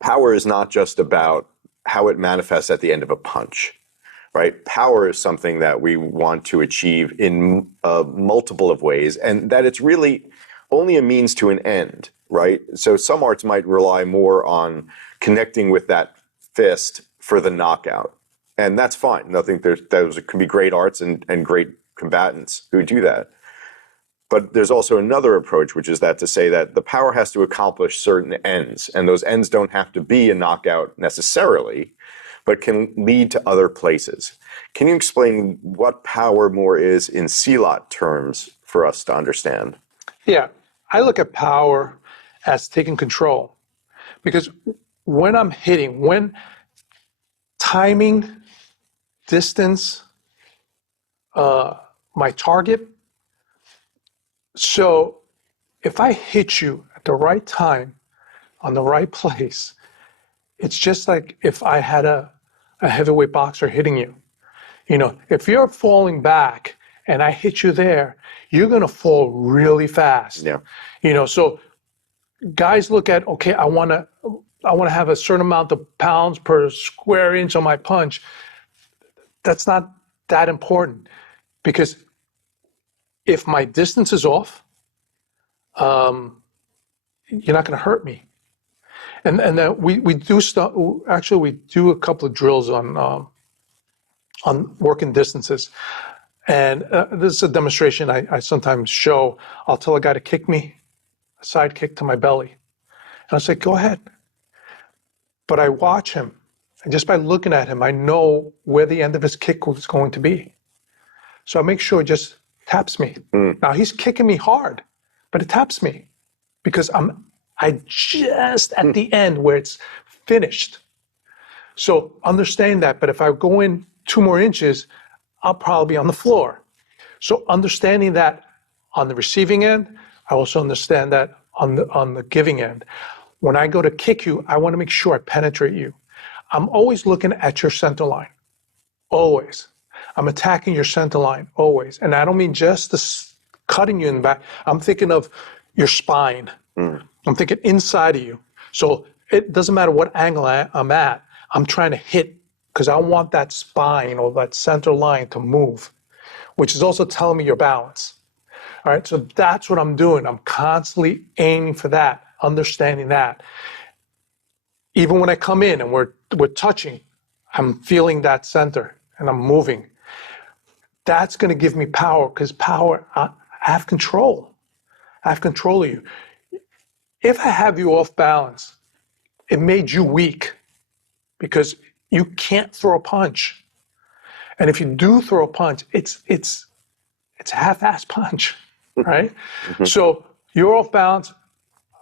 power is not just about how it manifests at the end of a punch, right? Power is something that we want to achieve in multiple of ways, and that it's really only a means to an end, right? So some arts might rely more on connecting with that fist for the knockout, and that's fine. Those could be great arts and great combatants who do that. But there's also another approach, which is that to say that the power has to accomplish certain ends, and those ends don't have to be a knockout necessarily, but can lead to other places. Can you explain what power more is in Silat terms for us to understand? yeah, I look at power as taking control because when I'm hitting, when timing, distance, my target. So if I hit you at the right time, on the right place, it's just like if I had a heavyweight boxer hitting you. If you're falling back and I hit you there, you're going to fall really fast. Yeah. So guys look at, okay, I want to have a certain amount of pounds per square inch on my punch. That's not that important because if my distance is off, you're not going to hurt me. And then we do stuff. Actually, we do a couple of drills on working distances. And this is a demonstration I sometimes show. I'll tell a guy to kick me, a side kick to my belly. I say, go ahead. But I watch him. And just by looking at him, I know where the end of his kick was going to be. So I make sure it just taps me. Now he's kicking me hard, but it taps me because I just at the end where it's finished. So understand that, but if I go in 2 more inches, I'll probably be on the floor. So understanding that on the receiving end, I also understand that on the giving end. When I go to kick you, I want to make sure I penetrate you. I'm always looking at your center line, always. I'm attacking your center line, always. And I don't mean just cutting you in the back. I'm thinking of your spine. I'm thinking inside of you. So it doesn't matter what angle I'm at, I'm trying to hit because I want that spine or that center line to move, which is also telling me your balance. All right, so that's what I'm doing. I'm constantly aiming for that, understanding that. Even when I come in and we're touching, I'm feeling that center and I'm moving. That's going to give me power because power, I have control. I have control of you. If I have you off balance, it made you weak because you can't throw a punch. And if you do throw a punch, it's a half-ass punch, right? So you're off balance.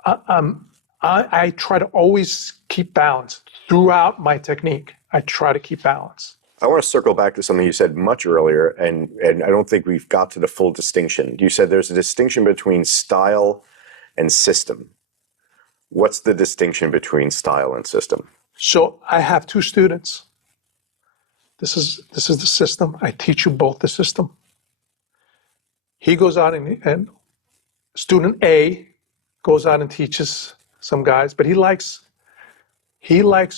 I try to always keep balance throughout my technique. I try to keep balance. I want to circle back to something you said much earlier, and I don't think we've got to the full distinction. You said there's a distinction between style and system. What's the distinction between style and system? So I have 2 students. This is the system. I teach you both the system. He goes out and student A goes out and teaches some guys, but he likes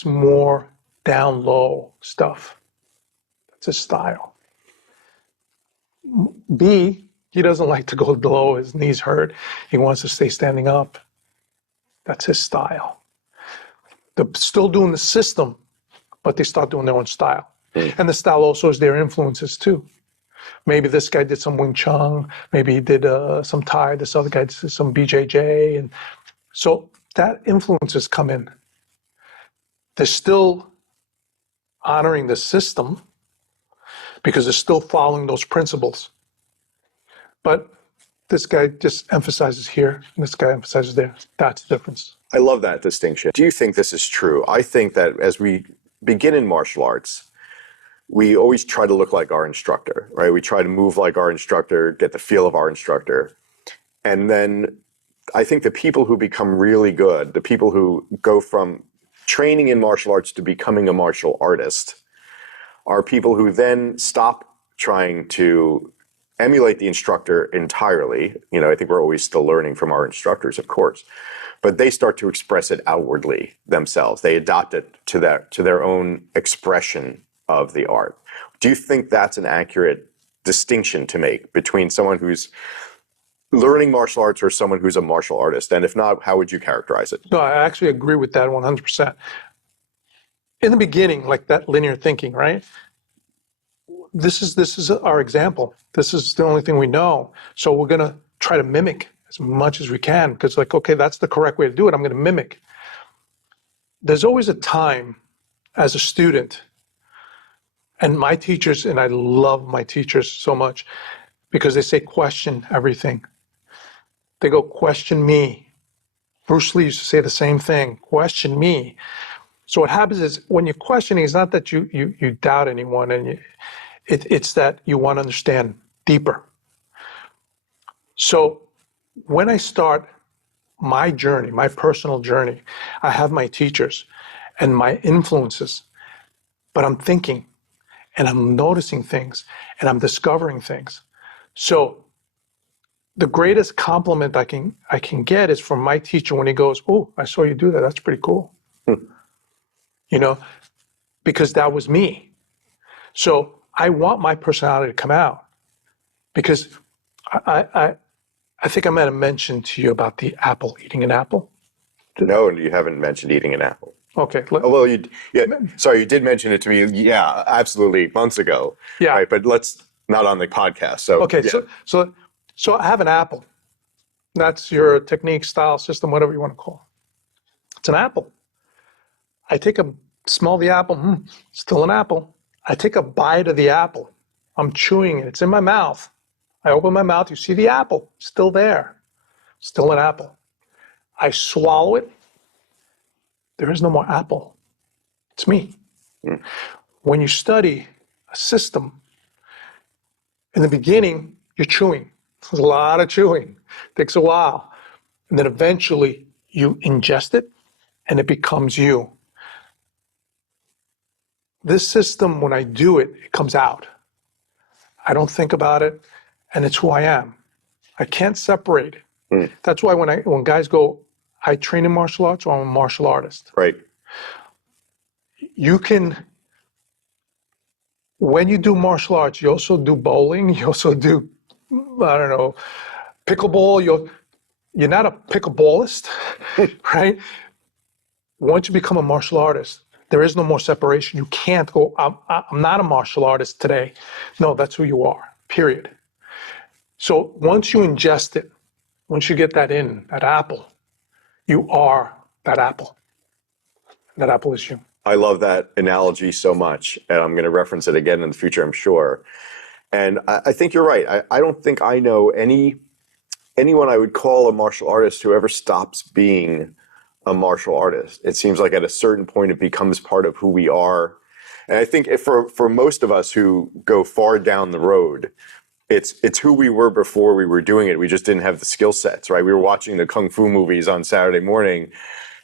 more down low stuff. That's his style. B, he doesn't like to go low. His knees hurt. He wants to stay standing up. That's his style. They're still doing the system, but they start doing their own style. And the style also is their influences too. Maybe this guy did some Wing Chun. Maybe he did some Thai. This other guy did some BJJ. And so that influences come in. They're still honoring the system because they're still following those principles. But this guy just emphasizes here, and this guy emphasizes there. That's the difference. I love that distinction. Do you think this is true? I think that as we begin in martial arts, we always try to look like our instructor, right? We try to move like our instructor, get the feel of our instructor. And then I think the people who become really good, the people who go from training in martial arts to becoming a martial artist, are people who then stop trying to emulate the instructor entirely. You know, I think we're always still learning from our instructors, of course, but they start to express it outwardly themselves. They adopt it to their own expression of the art. Do you think that's an accurate distinction to make between someone who's learning martial arts or someone who's a martial artist? And if not, how would you characterize it? No, I actually agree with that 100%. In the beginning, like that linear thinking, right? This is our example. This is the only thing we know. So we're going to try to mimic as much as we can because, like, okay, that's the correct way to do it. I'm going to mimic. There's always a time as a student, and my teachers, and I love my teachers so much because they say question everything. They go, question me. Bruce Lee used to say the same thing, question me. So what happens is when you're questioning, it's not that you doubt anyone, and it's that you want to understand deeper. So when I start my journey, my personal journey, I have my teachers and my influences, but I'm thinking and I'm noticing things and I'm discovering things. So the greatest compliment I can get is from my teacher when he goes, "Oh, I saw you do that. That's pretty cool." You know, because that was me. So I want my personality to come out because I think I might have mentioned to you about the apple, eating an apple. No, you haven't mentioned eating an apple. Okay. Oh, well, you did mention it to me. Yeah, absolutely, months ago. Yeah. Right, but let's not on the podcast. So Okay. yeah. So I have an apple. That's your technique, style, system, whatever you want to call it. It's an apple. I take a smell of the apple, still an apple. I take a bite of the apple. I'm chewing it. It's in my mouth. I open my mouth. You see the apple, still there, still an apple. I swallow it. There is no more apple. It's me. When you study a system, in the beginning, you're chewing. There's a lot of chewing. It takes a while. And then eventually you ingest it and it becomes you. This system, when I do it, it comes out. I don't think about it, and it's who I am. I can't separate it. That's why when guys go, I train in martial arts, or I'm a martial artist. Right. You can, when you do martial arts, you also do bowling, you also do, I don't know, pickleball. You're not a pickleballist, right? Once you become a martial artist, there is no more separation. You can't go, I'm not a martial artist today. No, that's who you are, period. So once you ingest it, once you get that in, that apple, you are that apple. That apple is you. I love that analogy so much, and I'm going to reference it again in the future, I'm sure. And I think you're right. I don't think I know anyone I would call a martial artist who ever stops being a martial artist. It seems like at a certain point it becomes part of who we are. And I think for most of us who go far down the road, it's who we were before we were doing it. We just didn't have the skill sets, right? We were watching the Kung Fu movies on Saturday morning,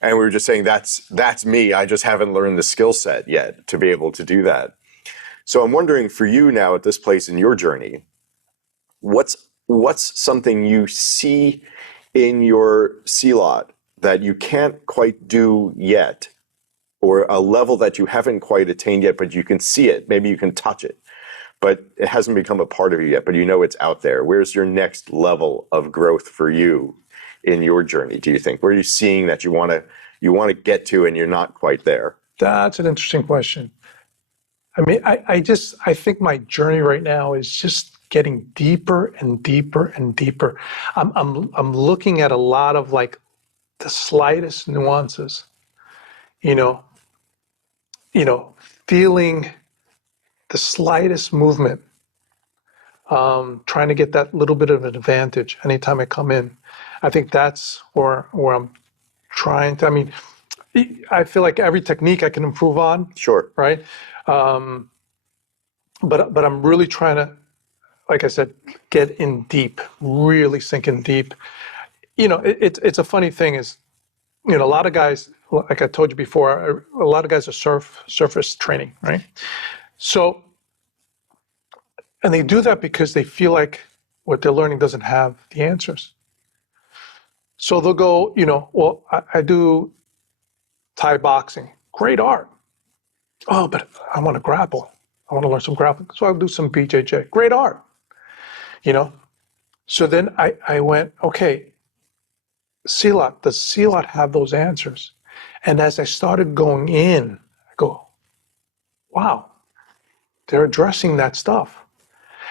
and we were just saying, that's me. I just haven't learned the skill set yet to be able to do that. So I'm wondering for you now at this place in your journey, what's something you see in your Silat that you can't quite do yet, or a level that you haven't quite attained yet, but you can see it, maybe you can touch it, but it hasn't become a part of you yet, but you know it's out there. Where's your next level of growth for you in your journey, do you think? Where are you seeing that you want to get to and you're not quite there? That's an interesting question. I mean, I think my journey right now is just getting deeper and deeper and deeper. I'm looking at a lot of like the slightest nuances, you know, feeling the slightest movement, trying to get that little bit of an advantage anytime I come in. I think that's where I'm trying to, I mean, I feel like every technique I can improve on. Sure. Right. But I'm really trying to, like I said, get in deep, really sink in deep. It's a funny thing is, a lot of guys, like I told you before, a lot of guys are surface training, right? So, and they do that because they feel like what they're learning doesn't have the answers. So they'll go, well, I do Thai boxing, great art. Oh, but I want to grapple. I want to learn some grappling. So I'll do some BJJ, great art, So then I went, okay, Silat, does Silat have those answers? And as I started going in, I go, wow, they're addressing that stuff.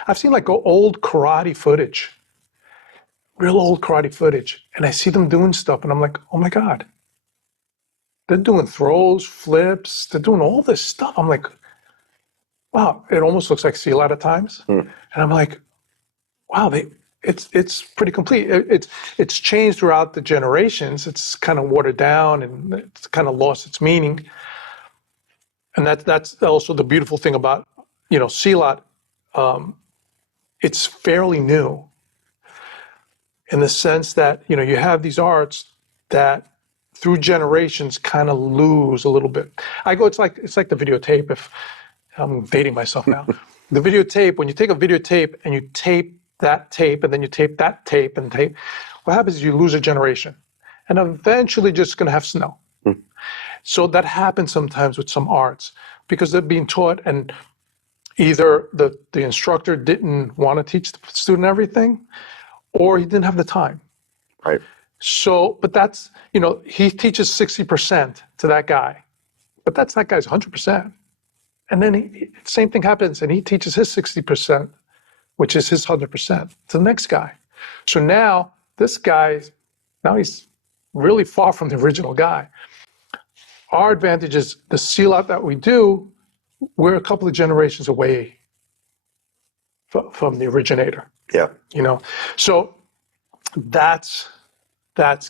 I've seen like old karate footage, real old karate footage, and I see them doing stuff, and I'm like, oh my God. They're doing throws, flips, they're doing all this stuff. I'm like, wow, it almost looks like Silat at times. And I'm like, wow, it's pretty complete. It's changed throughout the generations. It's kind of watered down and it's kind of lost its meaning. And that's also the beautiful thing about, Silat. It's fairly new in the sense that, you have these arts that through generations kind of lose a little bit. It's like the videotape. If I'm dating myself now, the videotape, when you take a videotape and you tape that tape and then you tape that tape and tape, what happens is you lose a generation and eventually just going to have snow. So that happens sometimes with some arts because they're being taught and either the instructor didn't want to teach the student everything or he didn't have the time. Right. So, but that's, he teaches 60% to that guy, but that's that guy's 100%. And then same thing happens and he teaches his 60%, which is his 100% to the next guy. So now this guy, he's really far from the original guy. Our advantage is the Silat that we do, we're a couple of generations away from the originator, Yeah. So that's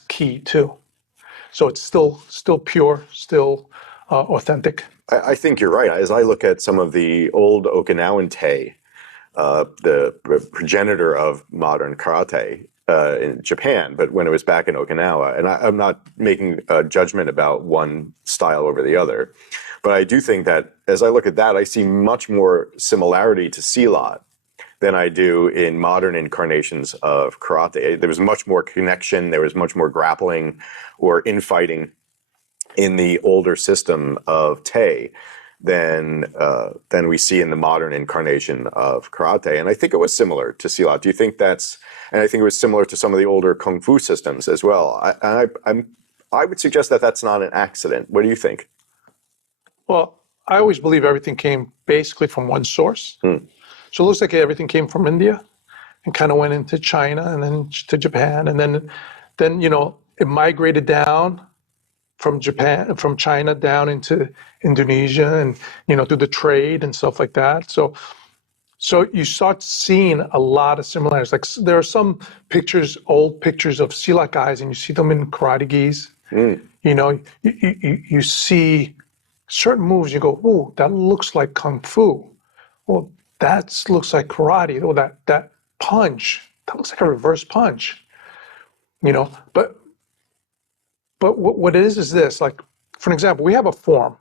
key too. So it's still pure, still authentic. I think you're right. As I look at some of the old Okinawan Tei, the progenitor of modern karate in Japan, but when it was back in Okinawa, and I'm not making a judgment about one style over the other, but I do think that as I look at that, I see much more similarity to Silat than I do in modern incarnations of karate. There was much more connection, there was much more grappling or infighting in the older system of Tei than we see in the modern incarnation of karate. And I think it was similar to Silat. Do you think and I think it was similar to some of the older Kung Fu systems as well. I would suggest that that's not an accident. What do you think? Well, I always believe everything came basically from one source. So it looks like everything came from India and kind of went into China and then to Japan. And then it migrated down from China down into Indonesia and, through the trade and stuff like that. So you start seeing a lot of similarities. Like there are some old pictures of Silat guys, and you see them in karate gis. You see certain moves, you go, oh, that looks like Kung Fu. Well, that looks like karate. Oh, that punch, that looks like a reverse punch. But what it is this, like, for an example, we have a form.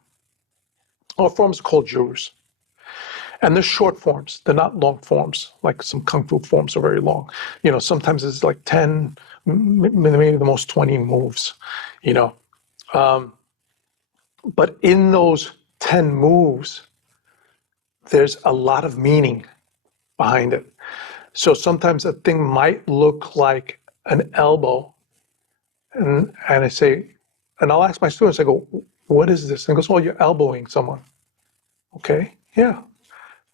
Our forms are called jurus. And they're short forms. They're not long forms, like some Kung Fu forms are very long. Sometimes it's like 10, maybe the most 20 moves, But in those 10 moves, there's a lot of meaning behind it. So sometimes a thing might look like an elbow. And I say, and I'll ask my students, I go, what is this? And he goes, oh, you're elbowing someone. Okay, yeah.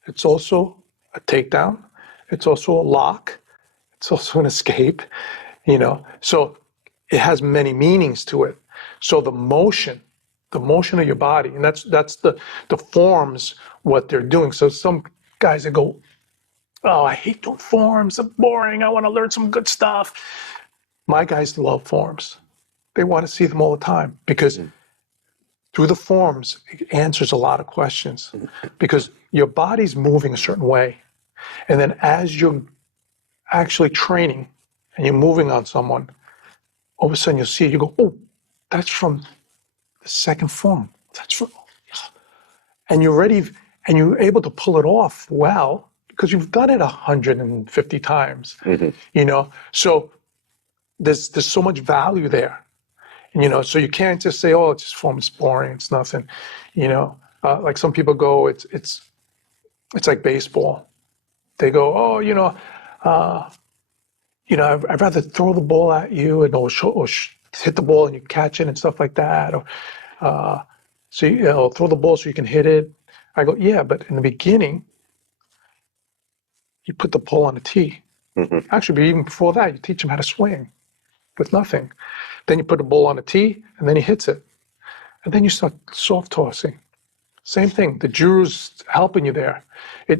It's also a takedown. It's also a lock. It's also an escape, So it has many meanings to it. So the motion of your body, and that's the forms, what they're doing. So some guys that go, oh, I hate doing forms. They're boring. I want to learn some good stuff. My guys love forms. They want to see them all the time because through the forms, it answers a lot of questions because your body's moving a certain way. And then as you're actually training and you're moving on someone, all of a sudden you'll see it, you go, oh, that's from the second form. That's from, and you're ready, and you're able to pull it off well because you've done it 150 times, So there's so much value there. So you can't just say, oh, it's just form, it's boring, it's nothing, like some people go, it's like baseball. They go, oh, I'd rather throw the ball at you and or hit the ball and you catch it and stuff like that, or so throw the ball so you can hit it. I go, yeah, but in the beginning, you put the ball on the tee. Actually, even before that, you teach him how to swing with nothing. Then you put the ball on the tee, and then he hits it. And then you start soft tossing. Same thing. The juru's helping you there.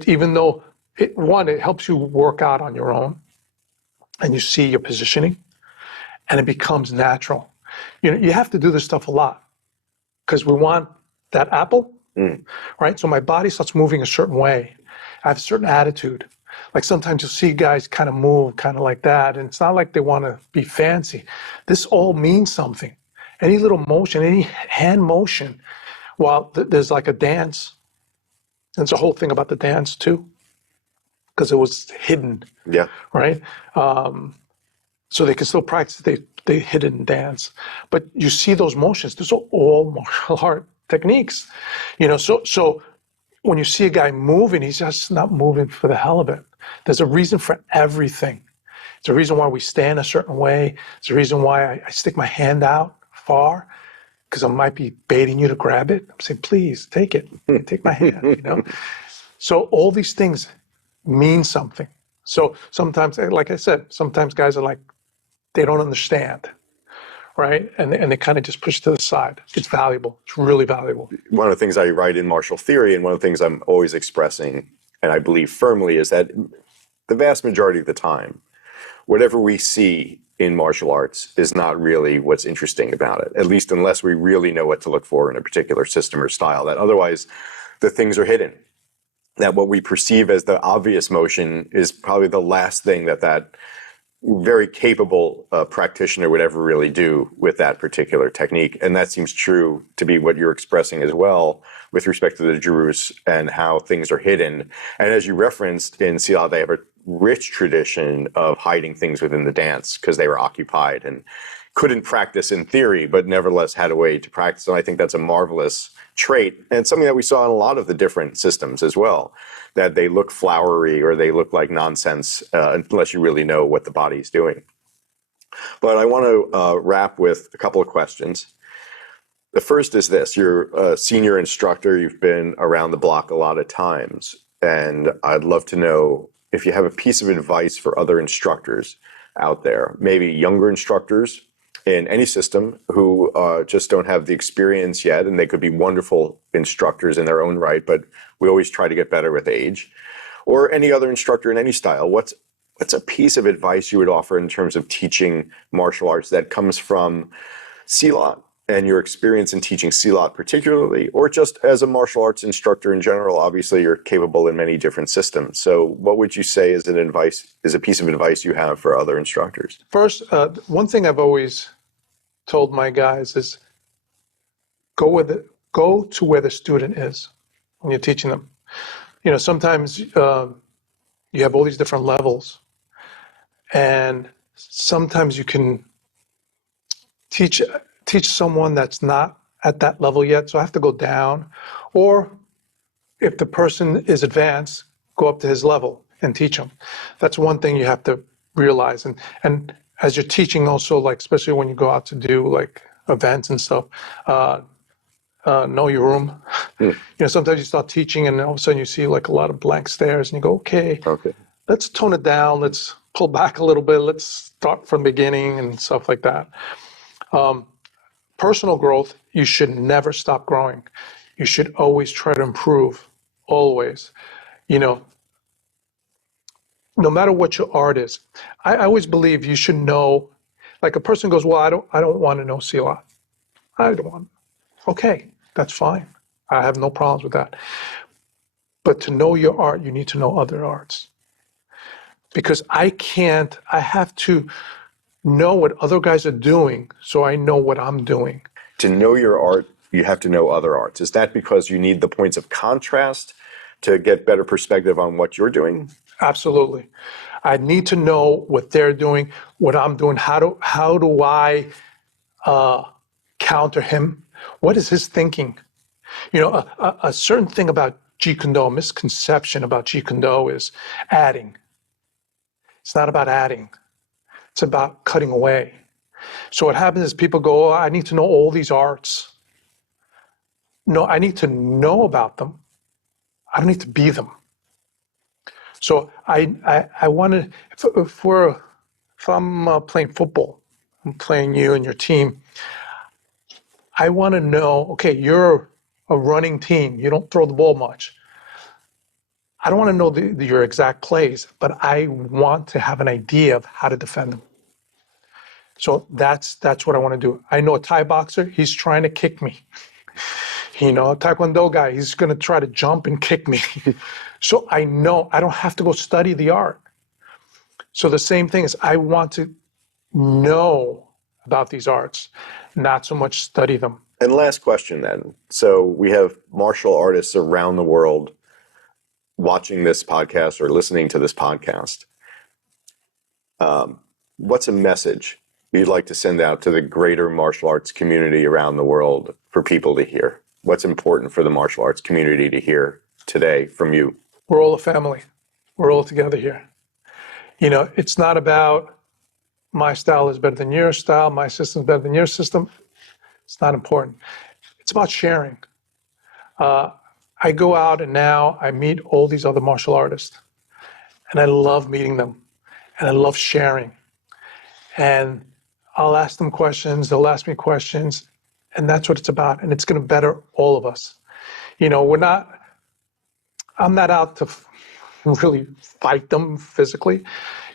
Even though, it helps you work out on your own, and you see your positioning, and it becomes natural. You have to do this stuff a lot because we want that apple, right? So my body starts moving a certain way. I have a certain attitude. Like sometimes you'll see guys kind of move kind of like that, and it's not like they want to be fancy. This all means something. Any little motion, any hand motion, while there's like a dance. There's a whole thing about the dance too, because it was hidden. Yeah. Right? So they can still practice they hidden dance. But you see those motions, those are all martial art techniques. So when you see a guy moving, he's just not moving for the hell of it. There's a reason for everything. It's a reason why we stand a certain way. It's a reason why I stick my hand out far, because I might be baiting you to grab it. I'm saying, please, take it. Take my hand, So all these things mean something. So sometimes, like I said, sometimes guys are like, they don't understand, right? And they kind of just push it to the side. It's valuable. It's really valuable. One of the things I write in martial theory, and one of the things I'm always expressing, and I believe firmly, is that the vast majority of the time, whatever we see in martial arts is not really what's interesting about it, at least unless we really know what to look for in a particular system or style. That otherwise, the things are hidden. That what we perceive as the obvious motion is probably the last thing that very capable practitioner would ever really do with that particular technique. And that seems true to be what you're expressing as well with respect to the Jurus and how things are hidden. And as you referenced in Silat, they have a rich tradition of hiding things within the dance because they were occupied and couldn't practice in theory, but nevertheless had a way to practice. And I think that's a marvelous trait and something that we saw in a lot of the different systems as well, that they look flowery or they look like nonsense unless you really know what the body's doing. But I want to wrap with a couple of questions. The first is this: you're a senior instructor, you've been around the block a lot of times, and I'd love to know if you have a piece of advice for other instructors out there, maybe younger instructors in any system who just don't have the experience yet, and they could be wonderful instructors in their own right, but we always try to get better with age, or any other instructor in any style. What's a piece of advice you would offer in terms of teaching martial arts that comes from Silat and your experience in teaching Silat particularly, or just as a martial arts instructor in general? Obviously, you're capable in many different systems. So what would you say is a piece of advice you have for other instructors? First, one thing I've always told my guys is go to where the student is when you're teaching them. You know, sometimes you have all these different levels, and sometimes you can teach someone that's not at that level yet, so I have to go down. Or if the person is advanced, go up to his level and teach them. That's one thing you have to realize. And as you're teaching also, like, especially when you go out to do like events and stuff, know your room. You know, sometimes you start teaching and all of a sudden you see like a lot of blank stares and you go, okay, let's tone it down. Let's pull back a little bit. Let's start from the beginning and stuff like that. Personal growth, you should never stop growing. You should always try to improve, always. You know, no matter what your art is, I always believe you should know. Like a person goes, well, I don't want to know Silat. I don't want. Okay, that's fine. I have no problems with that. But to know your art, you need to know other arts. Because I have to know what other guys are doing so I know what I'm doing. To know your art, you have to know other arts. Is that because you need the points of contrast to get better perspective on what you're doing? Absolutely. I need to know what they're doing, what I'm doing. How do I counter him? What is his thinking? You know, a certain thing about Jeet Kune Do, a misconception about Jeet Kune Do is adding. It's not about adding. It's about cutting away. So what happens is people go, oh, I need to know all these arts. No, I need to know about them. I don't need to be them. So I want to, if I'm playing football, I'm playing you and your team, I want to know, okay, you're a running team. You don't throw the ball much. I don't want to know your exact plays, but I want to have an idea of how to defend them. So that's what I want to do. I know a Thai boxer, he's trying to kick me. You know, a Taekwondo guy, he's going to try to jump and kick me. So I know I don't have to go study the art. So the same thing is I want to know about these arts, not so much study them. And last question then. So we have martial artists around the world watching this podcast or listening to this podcast. What's a message you'd like to send out to the greater martial arts community around the world for people to hear? What's important for the martial arts community to hear today from you? We're all a family. We're all together here. You know, it's not about my style is better than your style, my system is better than your system. It's not important. It's about sharing. I go out and now I meet all these other martial artists, and I love meeting them, and I love sharing. And I'll ask them questions, they'll ask me questions, and that's what it's about. And it's going to better all of us. You know, I'm not out to really fight them physically.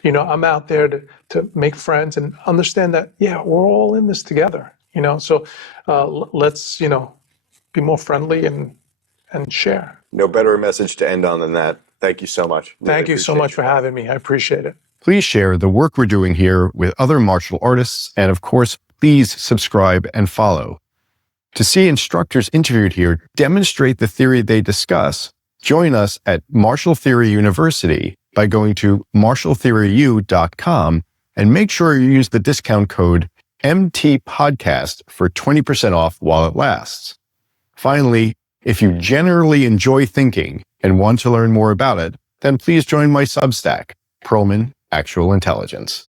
You know, I'm out there to make friends and understand that, yeah, we're all in this together, you know, so let's, you know, be more friendly and share. No better message to end on than that. Thank you so much. Really Thank you so appreciate much for your time. having me. I appreciate it. Please share the work we're doing here with other martial artists. And of course, please subscribe and follow. To see instructors interviewed here demonstrate the theory they discuss, join us at Martial Theory University by going to martialtheoryu.com and make sure you use the discount code MTPodcast for 20% off while it lasts. Finally, if you generally enjoy thinking and want to learn more about it, then please join my Substack, Perlman Actual Intelligence.